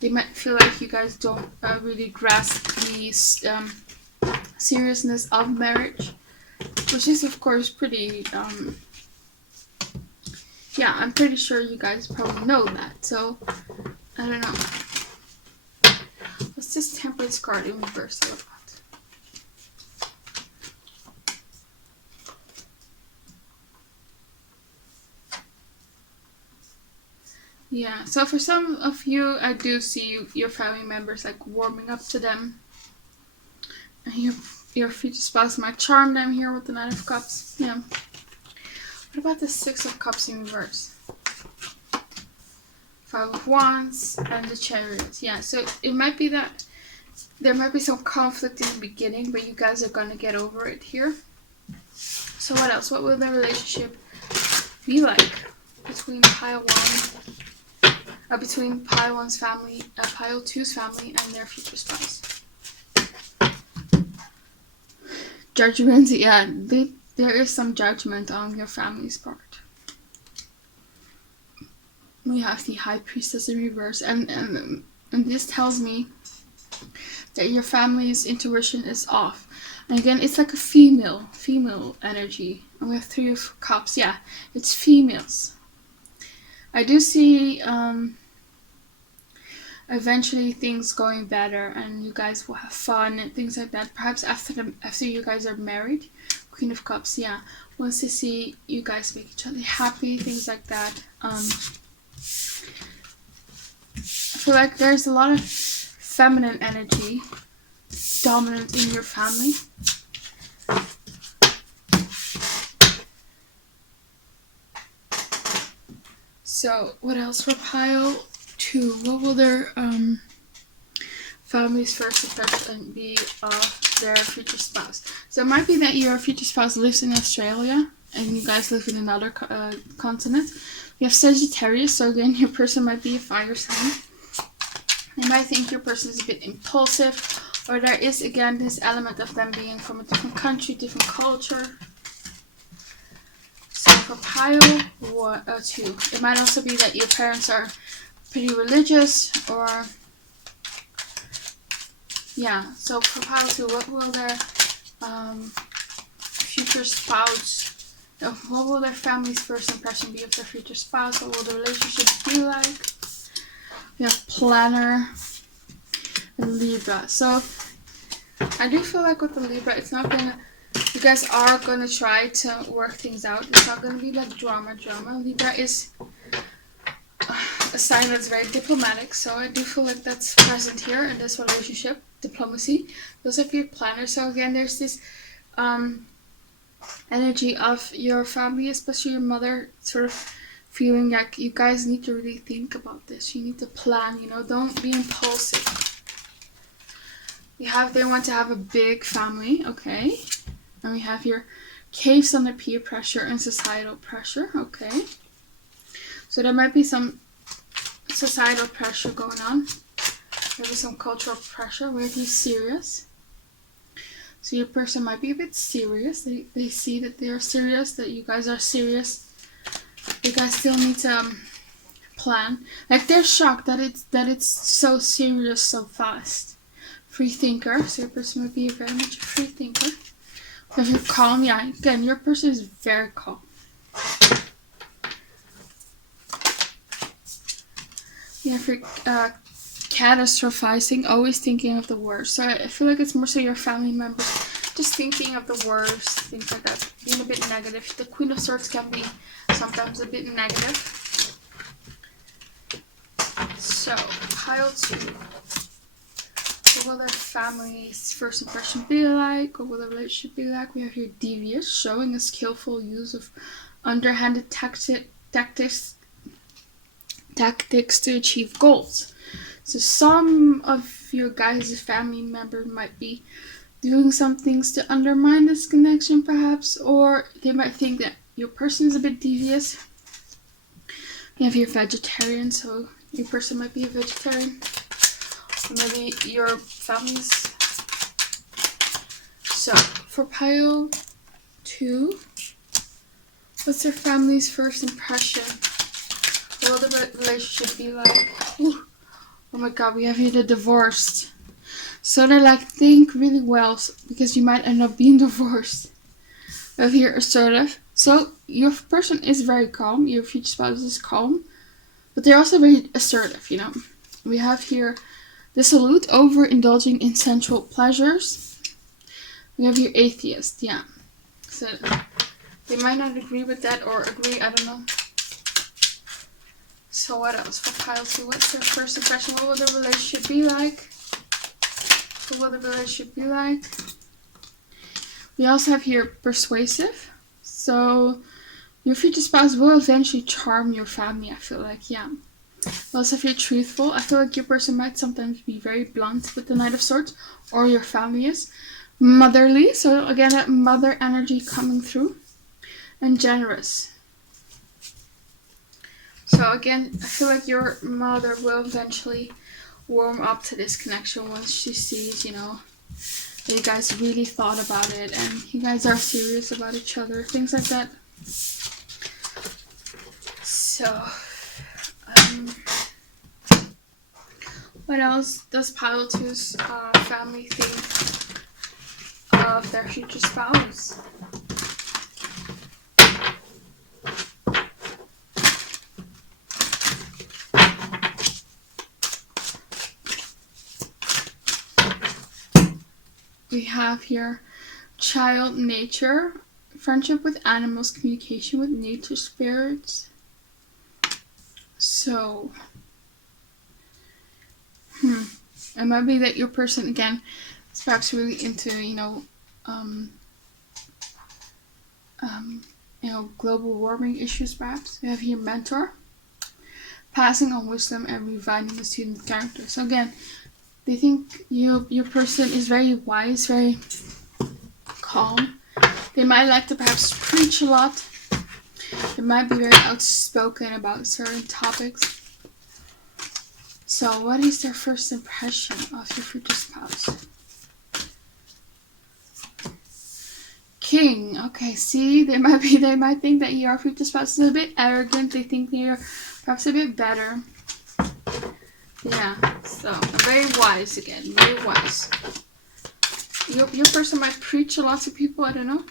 They might feel like you guys don't really grasp the seriousness of marriage, which is of course pretty. Yeah, I'm pretty sure you guys probably know that. So I don't know. What's this Temperance card in reverse all about? Yeah, so for some of you, I do see your family members like warming up to them. And your future spouse might charm them here with the Nine of Cups. Yeah. What about the Six of Cups in reverse? Five of Wands and the Chariot. Yeah, so it might be that there might be some conflict in the beginning, but you guys are gonna get over it here. So what else? What will the relationship be like between Pile 1? Between Pile 1's family, Pile 2's family, and their future spouse. Judgment, yeah, there is some judgment on your family's part. We have the High Priestess in reverse, and this tells me that your family's intuition is off. And again, it's like a female energy. And we have Three of Cups, yeah, it's females. I do see eventually things going better and you guys will have fun and things like that. Perhaps after you guys are married. Queen of Cups, yeah. Wants to see you guys make each other happy, things like that. I feel like there's a lot of feminine energy dominant in your family. So what else for Pile 2. What will their family's first impression be of their future spouse? So it might be that your future spouse lives in Australia and you guys live in another continent. We have Sagittarius, so again, your person might be a fire sign. They might think your person is a bit impulsive, or there is again this element of them being from a different country, different culture. So for pile 2, it might also be that your parents are pretty religious, or yeah. So for pile 2, what will their future spouse? What will their family's first impression be of their future spouse? What will the relationship be like? We have Planner and Libra. So I do feel like with the Libra, it's not gonna. You guys are gonna try to work things out. It's not gonna be like drama. Libra is a sign that's very diplomatic, so I do feel like that's present here in this relationship. Diplomacy. Those are your Planner. So again, there's this energy of your family, especially your mother, sort of feeling like you guys need to really think about this. You need to plan, don't be impulsive. We have they want to have a big family, okay. And we have here caves under peer pressure and societal pressure, okay. So there might be some societal pressure going on. Maybe some cultural pressure. We have you serious. So your person might be a bit serious. They see that they are serious, that you guys are serious. You guys still need to plan. Like they're shocked that it's so serious so fast. Free thinker. So your person might be very much a free thinker. If you're calm, yeah. Again, your person is very calm. Yeah, if you're catastrophizing, always thinking of the worst. So I feel like it's more so your family members just thinking of the worst, things like that, being a bit negative. The Queen of Swords can be sometimes a bit negative. So pile 2. What will their family's first impression be like? What will the relationship be like? We have here devious, showing a skillful use of underhanded tactics to achieve goals. So some of your guys' family member might be doing some things to undermine this connection perhaps, or they might think that your person is a bit devious. You have your vegetarian, so your person might be a vegetarian. Or maybe your family's. So for pile 2, what's their family's first impression? What will the relationship be like? Ooh. Oh my god, we have here the divorced. So they're like, think really well, because you might end up being divorced. We have here assertive. So your person is very calm. Your future spouse is calm. But they're also very assertive, We have here dissolute, overindulging in sensual pleasures. We have here atheist, yeah. So they might not agree with that, or agree, I don't know. So what else for pile 2? What's their first impression? What will the relationship be like? What will the relationship be like? We also have here persuasive. So your future spouse will eventually charm your family, I feel like, yeah. We also have here truthful. I feel like your person might sometimes be very blunt with the Knight of Swords, or your family is. Motherly, so again that mother energy coming through. And generous. So again, I feel like your mother will eventually warm up to this connection once she sees, that you guys really thought about it and you guys are serious about each other, things like that. So, what else does pile 2's family think of their future spouse? We have here child nature, friendship with animals, communication with nature spirits. So, it might be that your person, again, is perhaps really into, global warming issues perhaps. We have here mentor. passing on wisdom and refining the student's character. So again, they think your person is very wise, very calm. They might like to perhaps preach a lot. They might be very outspoken about certain topics. So what is their first impression of your future spouse? King. Okay, see, they might think that your future spouse is a bit arrogant. They think they're perhaps a bit better. Yeah, so very wise again, very wise. Your person might preach a lot to people, I don't know.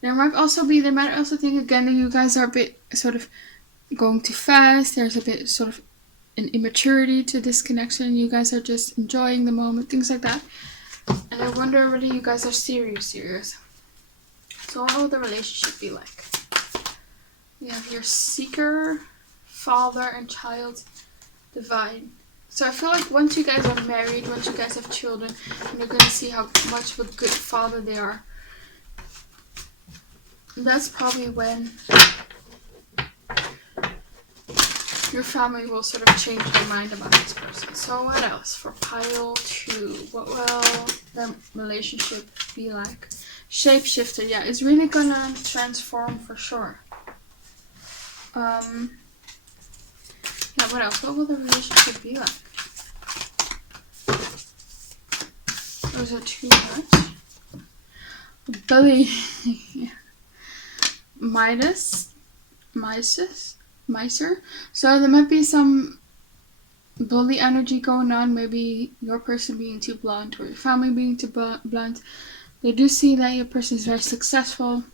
They might also think again that you guys are a bit sort of going too fast. There's a bit sort of an immaturity to this connection. You guys are just enjoying the moment, things like that. And I wonder whether you guys are serious. So what will the relationship be like? You have your seeker, father, and child, divine. So I feel like once you guys are married, once you guys have children, you're going to see how much of a good father they are. And that's probably when your family will sort of change their mind about this person. So what else? For pile 2, what will the relationship be like? Shapeshifter, yeah, it's really gonna transform for sure. Yeah, what else? What will the relationship be like? Those are too much. Billy. Miser. So there might be some bully energy going on. Maybe your person being too blunt or your family being too blunt. They do see that your person is very successful.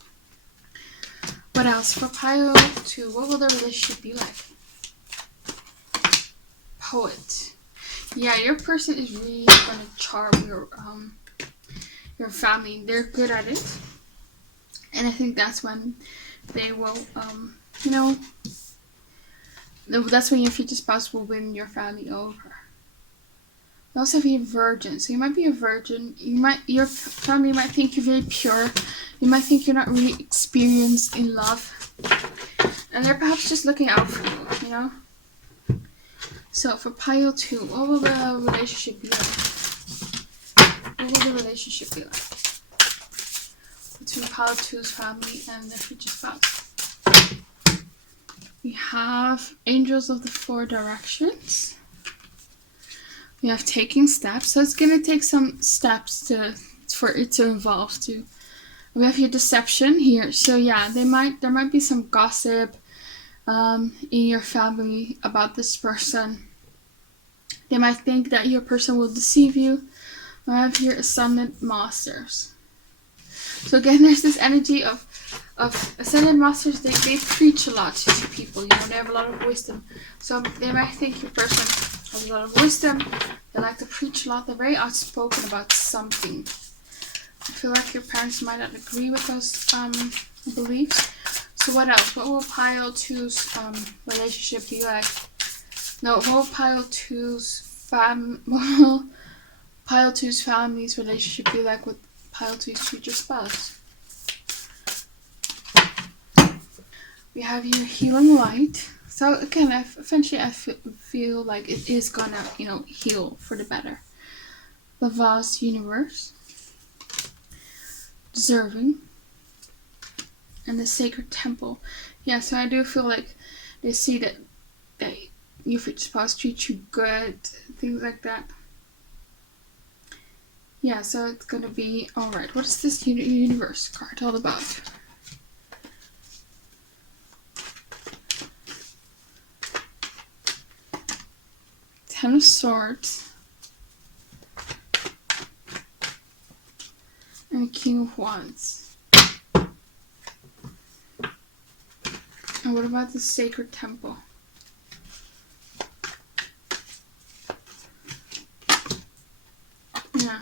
What else? For pile 2, what will the relationship be like? Poet. Yeah, your person is really going to charm your family. They're good at it. And I think that's when they will, that's when your future spouse will win your family over. You also have a virgin. So you might be a virgin. Your family might think you're very pure. You might think you're not really experienced in love. And they're perhaps just looking out for you, you know? So for pile 2, what will the relationship be like? What will the relationship be like between pile 2's family and their future spouse? We have Angels of the Four Directions. We have taking steps. So it's going to take some steps for it to evolve to. We have your deception here. So yeah, there might be some gossip in your family about this person. They might think that your person will deceive you. We have here Ascendant Masters. So again, there's this energy of Ascendant Masters. They preach a lot to people. You know, they have a lot of wisdom. So they might think your person has a lot of wisdom. They like to preach a lot. They're very outspoken about something. I feel like your parents might not agree with those beliefs. So what else? What will pile 2's relationship be like? No, what will pile 2's pile 2's family's relationship be like with pile 2's future spouse? We have your healing light. So again, eventually I feel like it is gonna, heal for the better. The vast universe. Deserving. And the sacred temple. Yeah, so I do feel like they see that your future spouse treats you good, things like that. Yeah, so it's gonna be alright. What is this universe card all about? Ten of Swords. And King of Wands. And what about the sacred temple? Yeah.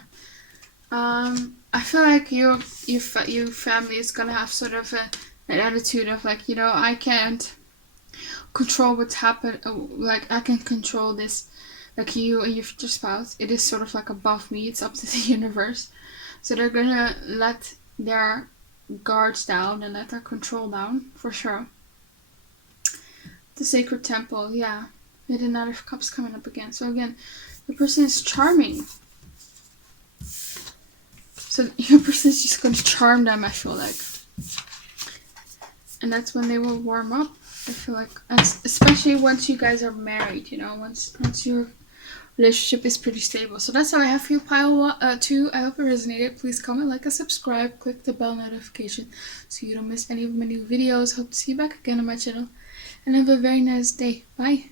I feel like your family is gonna have sort of an attitude of like, I can't control what's happened. Like I can control this. Like you and your future spouse, it is sort of like above me. It's up to the universe. So they're gonna let their guards down and let their control down for sure. The Sacred Temple, yeah. We had the Knight of Cups coming up again. So again, your person is charming. So your person is just going to charm them, I feel like. And that's when they will warm up, I feel like. And especially once you guys are married, you know, once your relationship is pretty stable. So that's all I have for you, pile 2. I hope it resonated. Please comment, like, and subscribe. Click the bell notification so you don't miss any of my new videos. Hope to see you back again on my channel. And have a very nice day. Bye.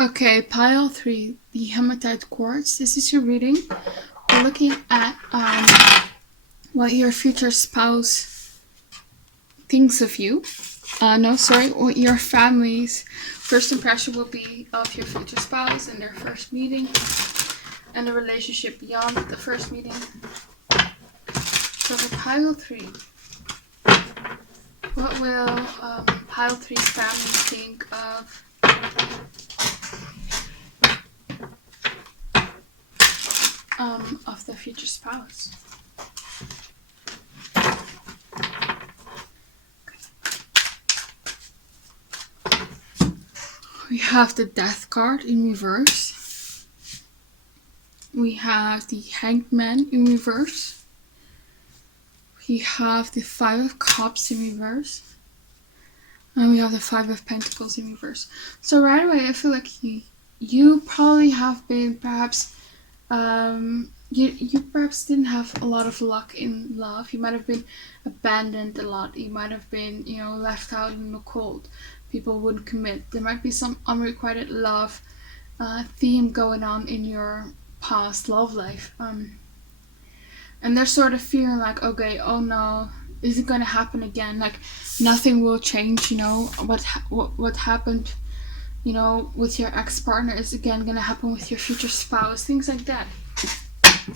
Okay, pile 3, the Hematite Quartz. This is your reading. We're looking at what your future spouse thinks of you. What your family's first impression will be of your future spouse and their first meeting, and the relationship beyond the first meeting. So for pile 3, what will pile 3's family think of the future spouse? We have the Death card in reverse. We have the Hanged Man in reverse. We have the 5 of Cups in reverse. And we have the 5 of Pentacles in reverse. So right away, I feel like you probably have been perhaps, you perhaps didn't have a lot of luck in love. You might have been abandoned a lot. You might have been, you know, left out in the cold. People wouldn't commit. There might be some unrequited love theme going on in your past love life. And they're sort of feeling like, okay, oh no, is it going to happen again? Like, nothing will change, you know, what happened, you know, with your ex-partner is again going to happen with your future spouse, things like that.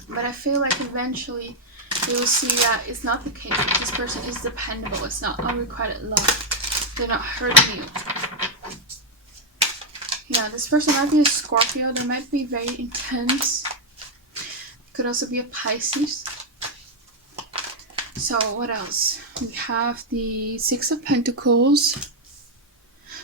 But I feel like eventually you will see that it's not the case. That this person is dependable. It's not unrequited love. They're not hurting you. Yeah, this person might be a Scorpio. They might be very intense. Could also be a Pisces. So what else? We have the 6 of Pentacles.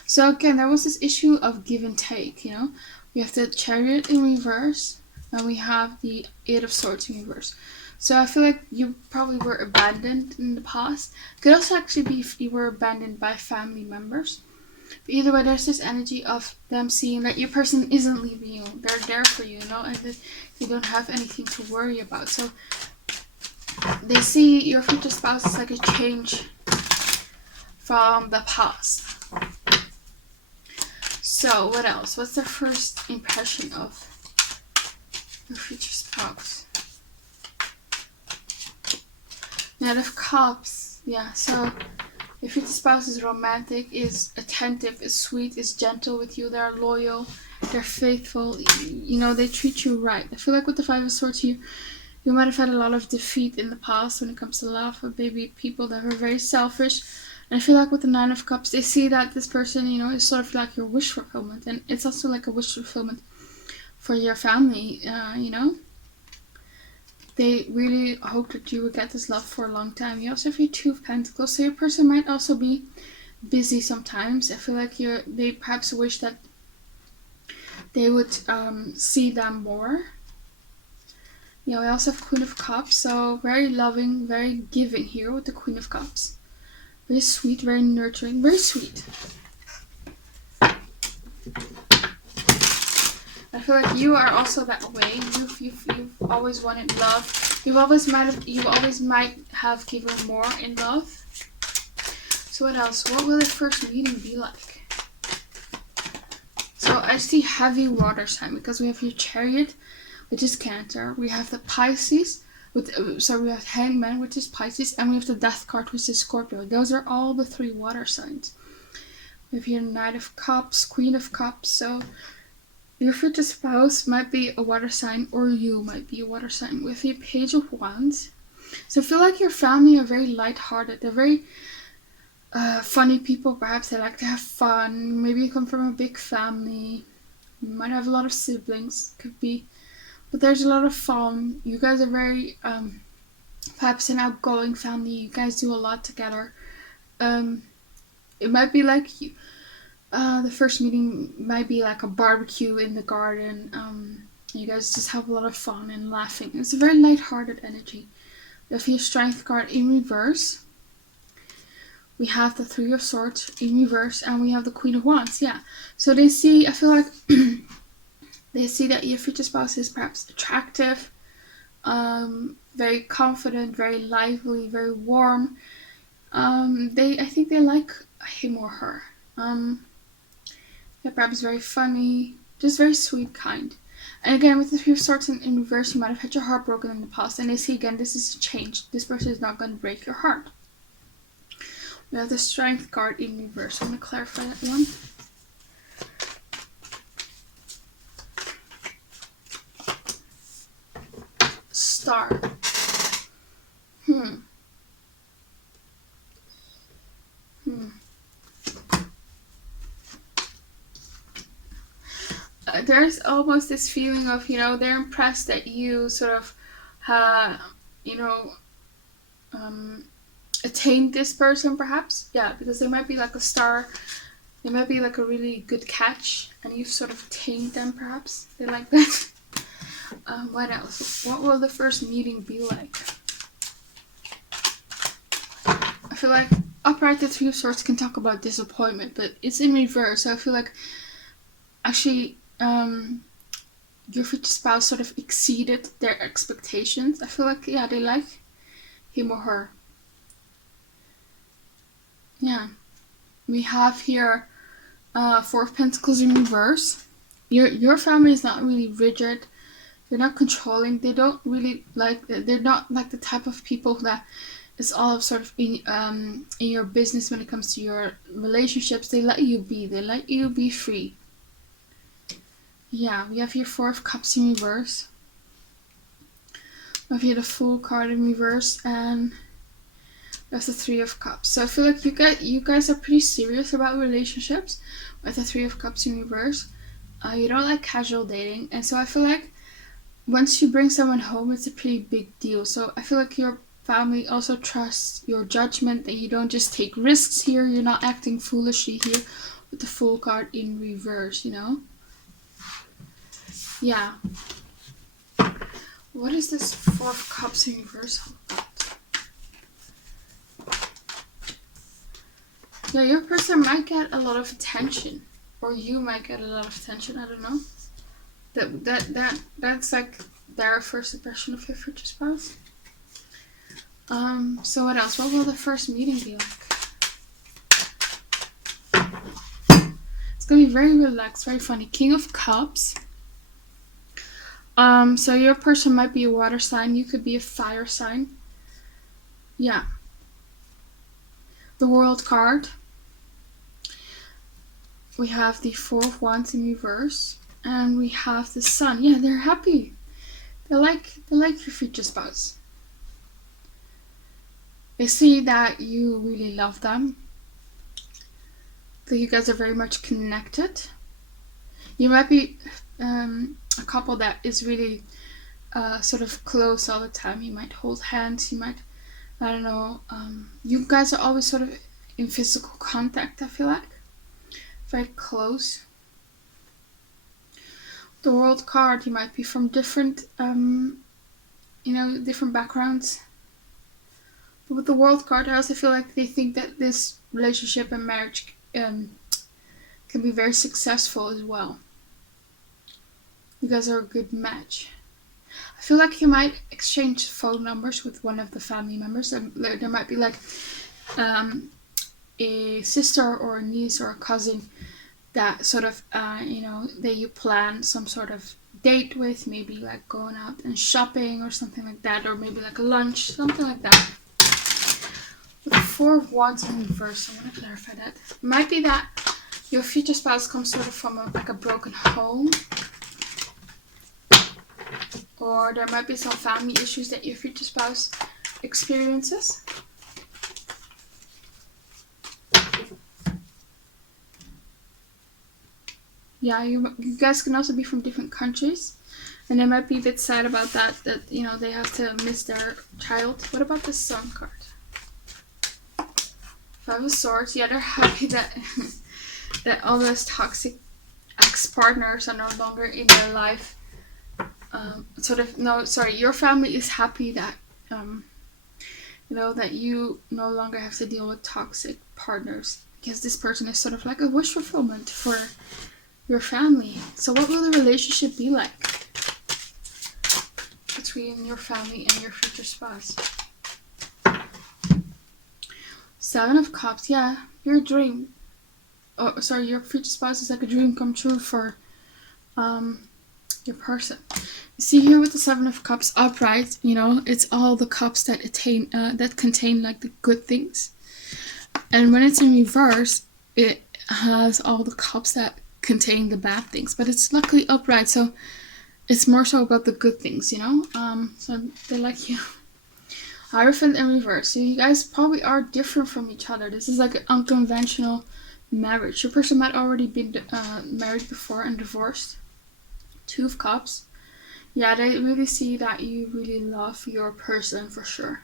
So again, there was this issue of give and take, you know. We have the Chariot in reverse. And we have the 8 of Swords in reverse. So I feel like you probably were abandoned in the past. Could also actually be if you were abandoned by family members. But either way, there's this energy of them seeing that your person isn't leaving you. They're there for you, you know, and that you don't have anything to worry about. So they see your future spouse as like a change from the past. So what else? What's their first impression of your future spouse? Knight of Cups. Yeah, so if your spouse is romantic, is attentive, is sweet, is gentle with you, they're loyal, they're faithful, you know, they treat you right. I feel like with the 5 of Swords here, you might have had a lot of defeat in the past when it comes to love, or maybe people that were very selfish. And I feel like with the 9 of Cups, they see that this person, you know, is sort of like your wish fulfillment. And it's also like a wish fulfillment for your family, you know. They really hope that you will get this love for a long time. You also have your 2 of Pentacles, so your person might also be busy sometimes. I feel like they perhaps wish that they would see them more. Yeah, we also have Queen of Cups, so very loving, very giving here with the Queen of Cups. Very sweet, very nurturing, very sweet. I feel like you are also that way. You've always wanted love. You always might have given more in love. So what else? What will the first meeting be like? So I see heavy water sign because we have your Chariot, which is Cancer. We have the Pisces we have Hangman, which is Pisces, and we have the Death card, which is Scorpio. Those are all the 3 water signs. We have your Knight of Cups, Queen of Cups. So your future spouse might be a water sign, or you might be a water sign with a Page of Wands. So I feel like your family are very lighthearted. They're very funny people, perhaps. They like to have fun. Maybe you come from a big family. You might have a lot of siblings. Could be. But there's a lot of fun. You guys are very, perhaps an outgoing family. You guys do a lot together. it might be like you, the first meeting might be like a barbecue in the garden. You guys just have a lot of fun and laughing. It's a very light-hearted energy. We have your Strength card in reverse. We have the Three of Swords in reverse, and we have the Queen of Wands. Yeah, so they see, I feel like they see that your future spouse is perhaps attractive, very confident, very lively, very warm. I think they like him or her. Yeah, perhaps very funny, just very sweet, kind. And again, with the Three of Swords in reverse, you might have had your heart broken in the past, and they see again this is a change. This person is not going to break your heart. We have the Strength card in reverse. I'm going to clarify that one. Star. There's almost this feeling of, they're impressed that you sort of, you know, attained this person perhaps. Yeah, because they might be like a star. They might be like a really good catch, and you've sort of tamed them perhaps. They like that. What else? What will the first meeting be like? I feel like upright the Three of Swords can talk about disappointment, but it's in reverse. So I feel like actually your future spouse sort of exceeded their expectations. I feel like, yeah, they like him or her. Yeah. We have here Four of Pentacles in reverse. Your family is not really rigid. They're not controlling. They don't really like. They're not like the type of people that is all sort of in your business when it comes to your relationships. They let you be. They let you be free. Yeah, we have here Four of Cups in reverse. We have here the Fool card in reverse, and that's the Three of Cups. So I feel like you guys are pretty serious about relationships with the Three of Cups in reverse. You don't like casual dating, and so I feel like once you bring someone home, it's a pretty big deal. So I feel like your family also trusts your judgment, that you don't just take risks here. You're not acting foolishly here with the Fool card in reverse, Yeah. What is this Four of Cups in reverse all about? Yeah, your person might get a lot of attention, or you might get a lot of attention. I don't know. That's like their first impression of your future spouse. So what else? What will the first meeting be like? It's gonna be very relaxed, very funny. King of Cups. So your person might be a water sign. You could be a fire sign. Yeah. The World card. We have the Four of Wands in reverse. And we have the Sun. Yeah, they're happy. They like your future spouse. They see that you really love them. That you guys are very much connected. You might be a couple that is really sort of close all the time. You might hold hands. You might, I don't know. You guys are always sort of in physical contact, I feel like. Very close. The World card, you might be from different, different backgrounds. But with the World card, I also feel like they think that this relationship and marriage can be very successful as well. You guys are a good match. I feel like you might exchange phone numbers with one of the family members. There might be like a sister or a niece or a cousin that sort of, that you plan some sort of date with, maybe like going out and shopping or something like that, or maybe like a lunch, something like that. With the Four of Wands in reverse, I want to clarify that. It might be that your future spouse comes sort of from a broken home, or there might be some family issues that your future spouse experiences. Yeah, you guys can also be from different countries, and they might be a bit sad about that they have to miss their child. What about the Sun card? Five of Swords. Yeah, they're happy that that all those toxic ex-partners are no longer in their life. Your family is happy that that you no longer have to deal with toxic partners, because this person is sort of like a wish fulfillment for your family. So what will the relationship be like between your family and your future spouse? Seven of Cups. Yeah, your dream. Your future spouse is like a dream come true for your person. You see here with the Seven of Cups upright, it's all the cups that contain like the good things. And when it's in reverse, it has all the cups that contain the bad things. But it's luckily upright, so it's more so about the good things, So they like you. Hierophant in reverse. So you guys probably are different from each other. This is like an unconventional marriage. Your person might already been married before and divorced. Two of Cups. Yeah, they really see that you really love your person for sure.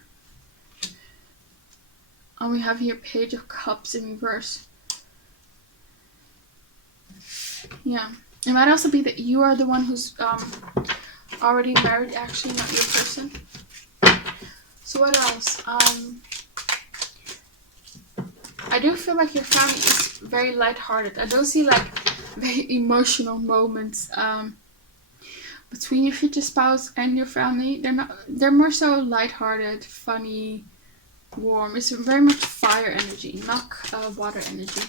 And we have here Page of Cups in reverse. Yeah. It might also be that you are the one who's already married, actually, not your person. So what else? I do feel like your family is very lighthearted. I don't see like very emotional moments between your future spouse and your family. They're more so lighthearted, funny, warm. It's very much fire energy, not water energy.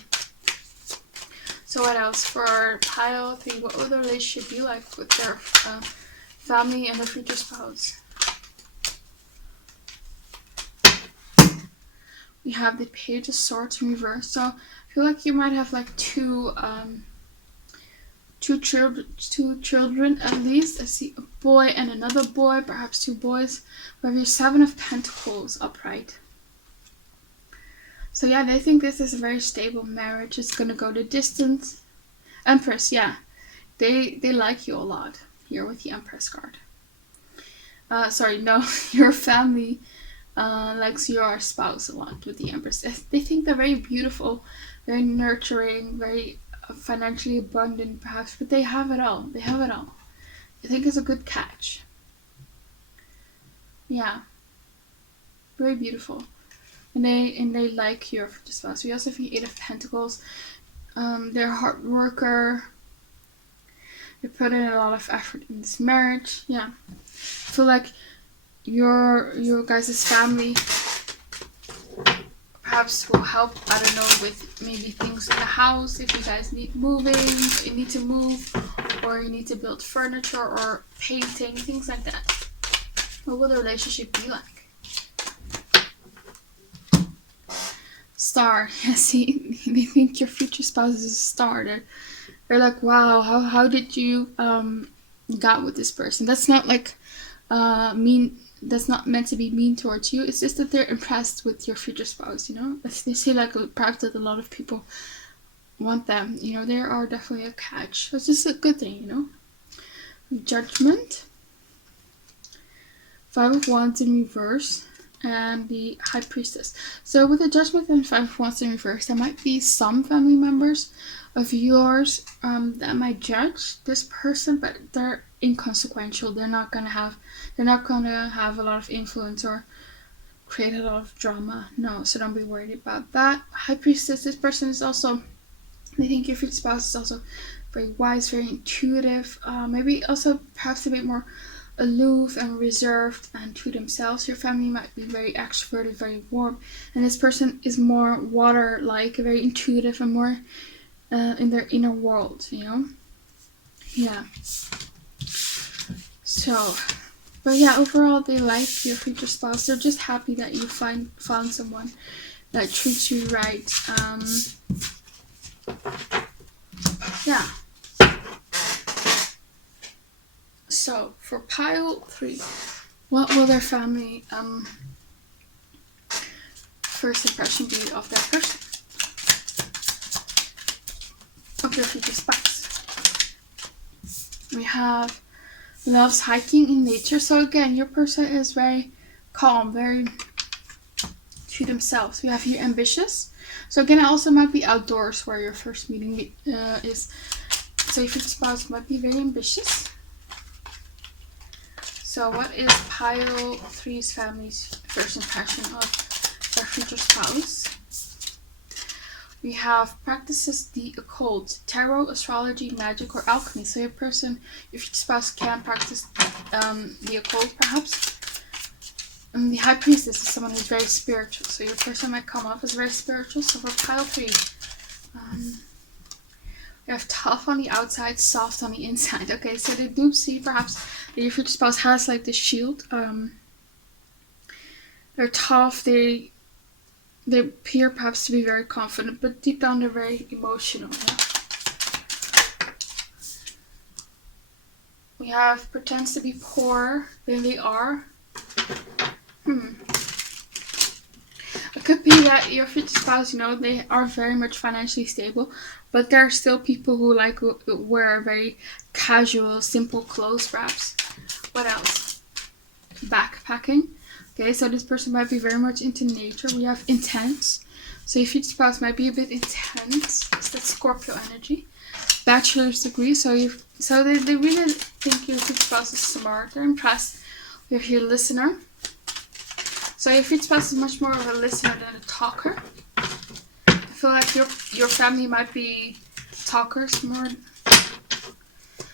So what else for pile 3? What would the relationship be like with their family and their future spouse? We have the Page of Swords in reverse. So I feel like you might have like two children at least. I see a boy and another boy, perhaps two boys. We have your Seven of Pentacles upright. So yeah, they think this is a very stable marriage. It's gonna go the distance. Empress, yeah. They like you a lot here with the Empress card. Your family likes your spouse a lot with the Empress. They think they're very beautiful, very nurturing, very financially abundant perhaps, but they have it all. I think it's a good catch. Yeah. Very beautiful. And they like your future spouse. We also have the Eight of Pentacles. They're a hard worker. They put in a lot of effort in this marriage. Yeah. I feel like your guys' family perhaps will help, I don't know, with maybe things in the house. If you guys need you need to move, or you need to build furniture or painting, things like that. What will the relationship be like? Star. Yeah, see, they think your future spouse is a star. They're like, wow, how did you got with this person? That's not like mean. That's not meant to be mean towards you. It's just that they're impressed with your future spouse. They say like perhaps that a lot of people want them. They are definitely a catch. So it's just a good thing. Judgment. Five of Wands in reverse. And the High Priestess. So with the Judgment and Five of Wands in reverse, there might be some family members of yours that might judge this person, but they're inconsequential. They're not gonna have a lot of influence or create a lot of drama. No, so don't be worried about that. High Priestess, this person is also, they think your future spouse is also very wise, very intuitive, maybe also perhaps a bit more aloof and reserved and to themselves. Your family might be very extroverted, very warm, and this person is more water-like, very intuitive and more in their inner world, Yeah. So, but yeah, overall they like your future spouse. They're just happy that you found someone that treats you right. Yeah. So for pile 3, what will their family first impression be of their person, of their future spouse? We have loves hiking in nature. So again, your person is very calm, very to themselves. We have here ambitious. So again, it also might be outdoors where your first meeting is. So your future spouse might be very ambitious. So what is pile 3's family's first impression of their future spouse? We have practices the occult, tarot, astrology, magic, or alchemy. So your future spouse can practice the occult perhaps. And the high priestess is someone who's very spiritual. So your person might come off as very spiritual. So for pile 3, we have tough on the outside, soft on the inside. Okay, so they do see perhaps that your future spouse has like this shield. They're tough, they appear perhaps to be very confident, but deep down they're very emotional. Yeah? We have pretends to be poorer than they are. It could be that your future spouse, they are very much financially stable, but there are still people who like wear very casual, simple clothes perhaps. What else? Backpacking. Okay, so this person might be very much into nature. We have intense. So your future spouse might be a bit intense. It's that Scorpio energy. Bachelor's degree. So they really think your future spouse is smart. They're impressed. We have here listener. So your future spouse is much more of a listener than a talker. I feel like your family might be talkers more.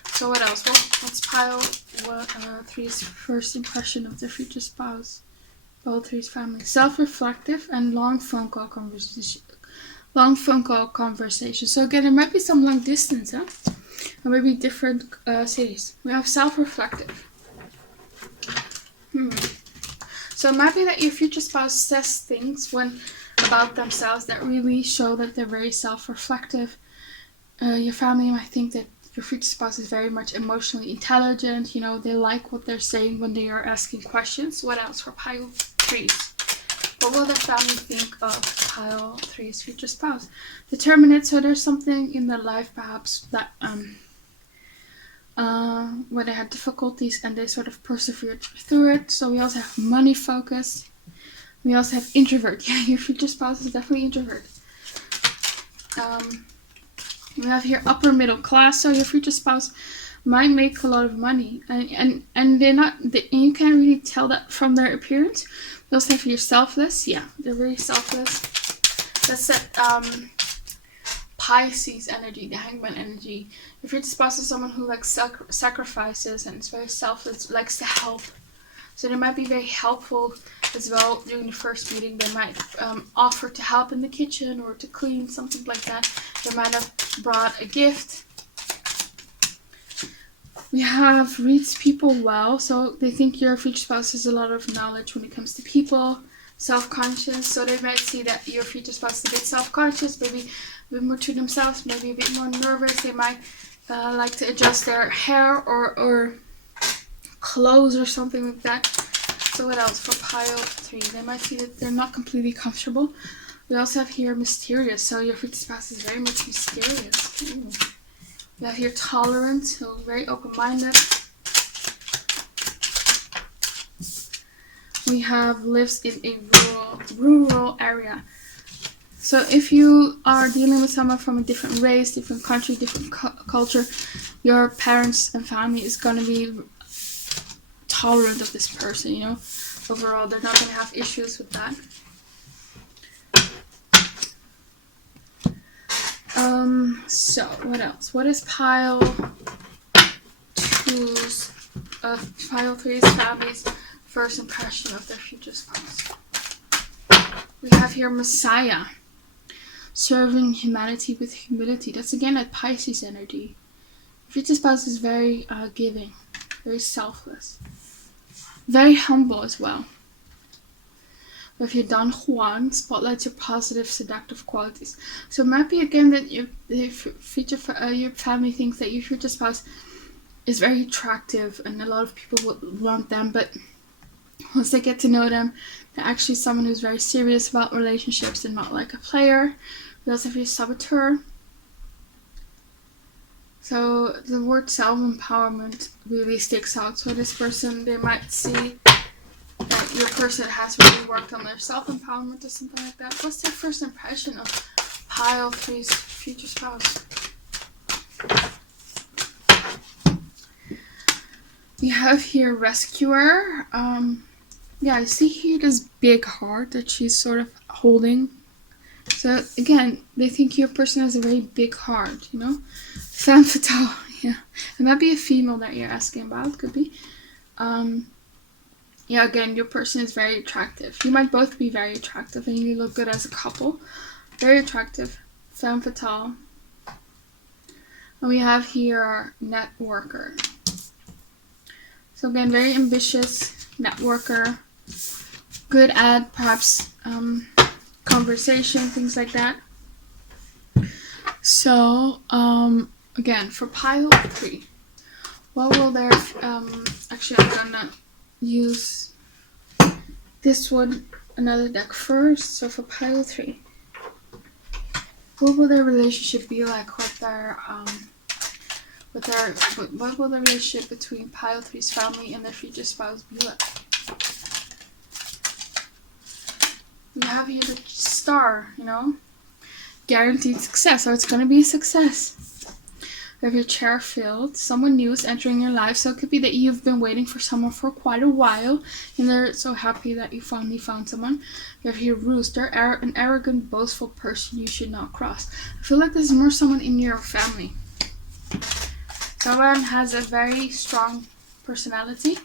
So what else? What's pile 3's first impression of their future spouse? Pile 3's family. Self-reflective and long phone call conversation. So again, there might be some long distance, or maybe different cities. We have self-reflective. So it might be that your future spouse says things about themselves that really show that they're very self-reflective. Your family might think that your future spouse is very much emotionally intelligent. They like what they're saying when they are asking questions. What else for pile 3's? What will their family think of pile 3's future spouse? Determinate. So there's something in their life perhaps that where they had difficulties and they sort of persevered through it. So we also have money focus. We also have introvert. Yeah, your future spouse is definitely introvert. We have here upper middle class. So your future spouse might make a lot of money, and they're not. You can't really tell that from their appearance. We also have here selfless. Yeah, they're very selfless. That's that Pisces energy, the Hangman energy. Your future spouse is someone who likes sacrifices and is very selfless, likes to help. So they might be very helpful as well during the first meeting. They might offer to help in the kitchen or to clean, something like that. They might have brought a gift. We have reads people well. So they think your future spouse has a lot of knowledge when it comes to people. Self-conscious. So they might see that your future spouse is a bit self-conscious, maybe a bit more to themselves, maybe a bit more nervous. They might like to adjust their hair or clothes or something like that. So what else for pile 3? They might see that they're not completely comfortable. We also have here mysterious. So your future spouse is very much mysterious. Ooh. We have here tolerant, so very open-minded. We have lives in a rural area. So if you are dealing with someone from a different race, different country, different culture, your parents and family is going to be tolerant of this person, Overall, they're not going to have issues with that. So what else? What is pile 3's family's first impression of their future spouse? We have here Messiah. Serving humanity with humility. That's again that Pisces energy. Future spouse is very giving, very selfless, very humble as well. We have here Don Juan, spotlights your positive, seductive qualities. So it might be again that your family thinks that your future spouse is very attractive, and a lot of people would want them, but once they get to know them, they're actually someone who's very serious about relationships and not like a player. We also have your saboteur. So the word self-empowerment really sticks out. So this person, they might see that your person has really worked on their self-empowerment or something like that. What's their first impression of pile 3's future spouse? We have here rescuer. Yeah, I see here this big heart that she's sort of holding. So again, they think your person has a very big heart, you know. Femme fatale, yeah. It might be a female that you're asking about, could be. Yeah, again, your person is very attractive. You might both be very attractive and you look good as a couple. Very attractive. Femme fatale. And we have here our networker. So again, very ambitious networker. Good at perhaps conversation, things like that. So, again, for pile 3, what will their, actually I'm gonna use this one, another deck first. So for pile 3, what will their relationship be like with their, what will the relationship between pile 3's family and their future spouse be like? We have here the star, you know, guaranteed success, so it's going to be a success. We have your chair filled, someone new is entering your life, so it could be that you've been waiting for someone for quite a while, and they're so happy that you finally found someone. We have here rooster, an arrogant, boastful person you should not cross. I feel like there's more someone in your family. Someone has a very strong personality.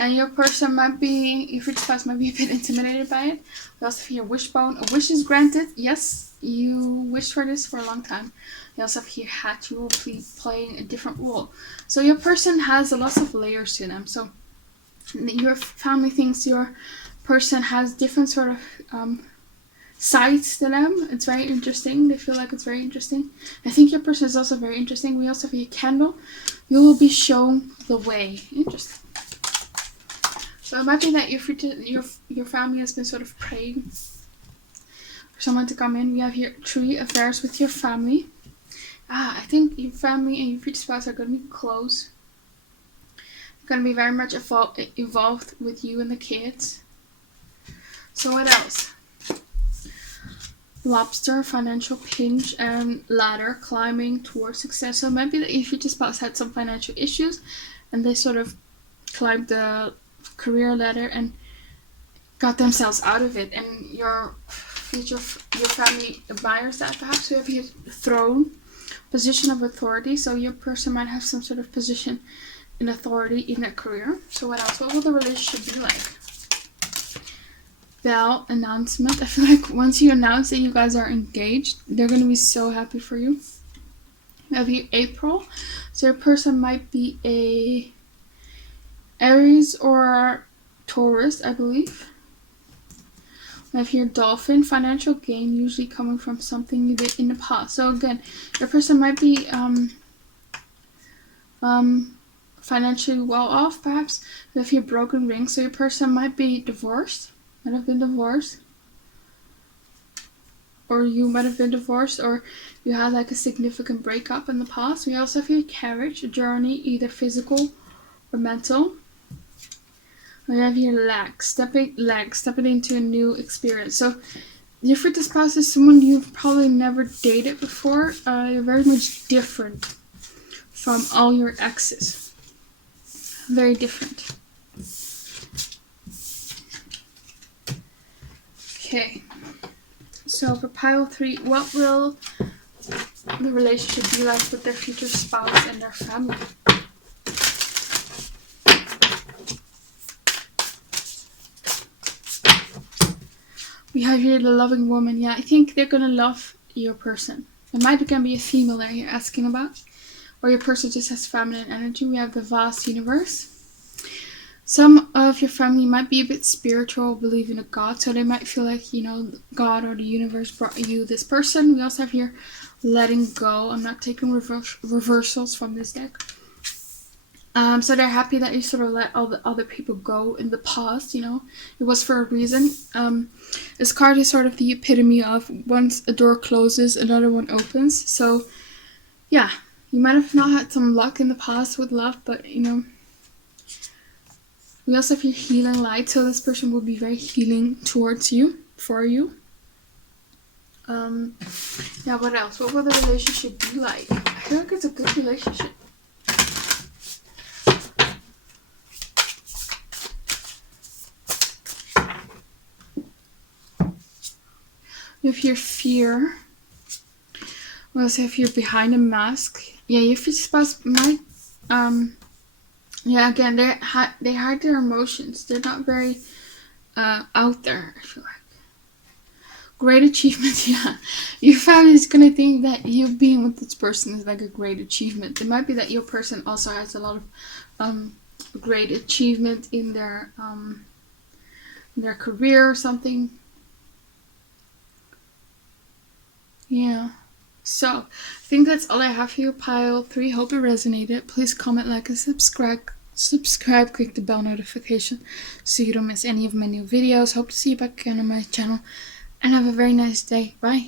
And your person might be, your future spouse might be a bit intimidated by it. We also have here wishbone. A wish is granted. Yes, you wished for this for a long time. We also have here hat. You will be playing a different role. So your person has lots of layers to them. So your family thinks your person has different sort of sides to them. It's very interesting. They feel like it's very interesting. I think your person is also very interesting. We also have here candle. You will be shown the way. Interesting. So it might be that your family has been sort of praying for someone to come in. We have here tree, affairs with your family. I think your family and your future spouse are going to be close. They're going to be very much involved with you and the kids. So what else? Lobster, financial pinch, and ladder, climbing towards success. So it might be that your future spouse had some financial issues and they sort of climbed the career ladder and got themselves out of it, and your family admires that. Perhaps we have here throne, position of authority, so your person might have some sort of position in authority in their career. So what else? What will the relationship be like? Bell, announcement. I feel like once you announce that you guys are engaged, they're going to be so happy for you. We have here April, so your person might be a Aries or Taurus, I believe. We have here dolphin, financial gain, usually coming from something you did in the past. So again, your person might be financially well off, perhaps. We have here broken ring, so your person might be divorced, might have been divorced. Or you might have been divorced, or you had like a significant breakup in the past. We also have here carriage, a journey, either physical or mental. We have here lag, stepping into a new experience. So your future spouse is someone you've probably never dated before. You're very much different from all your exes. Very different. Okay. So for pile 3, what will the relationship be like with their future spouse and their family? We have here the loving woman. Yeah, I think they're going to love your person. It might again be a female that you're asking about. Or your person just has feminine energy. We have the vast universe. Some of your family might be a bit spiritual, believe in a God. So they might feel like, you know, God or the universe brought you this person. We also have here letting go. I'm not taking reversals from this deck. So they're happy that you sort of let all the other people go in the past, you know. It was for a reason. This card is sort of the epitome of once a door closes, another one opens. So, yeah, you might have not had some luck in the past with love, but, you know, We also have your healing light, so this person will be very healing towards you, for you. Yeah, what else? What will the relationship be like? I feel like it's a good relationship. You have your fear. We also have your behind a mask. Yeah, your future spouse might, yeah, again, they hide their emotions. They're not very out there, I feel like. Great achievement, yeah. Your family is gonna think that you being with this person is like a great achievement. It might be that your person also has a lot of great achievement in their career or something. Yeah. So, I think that's all I have for you, Pile 3. Hope it resonated. Please comment, like, and subscribe. Click the bell notification so you don't miss any of my new videos. Hope to see you back again on my channel. And have a very nice day. Bye.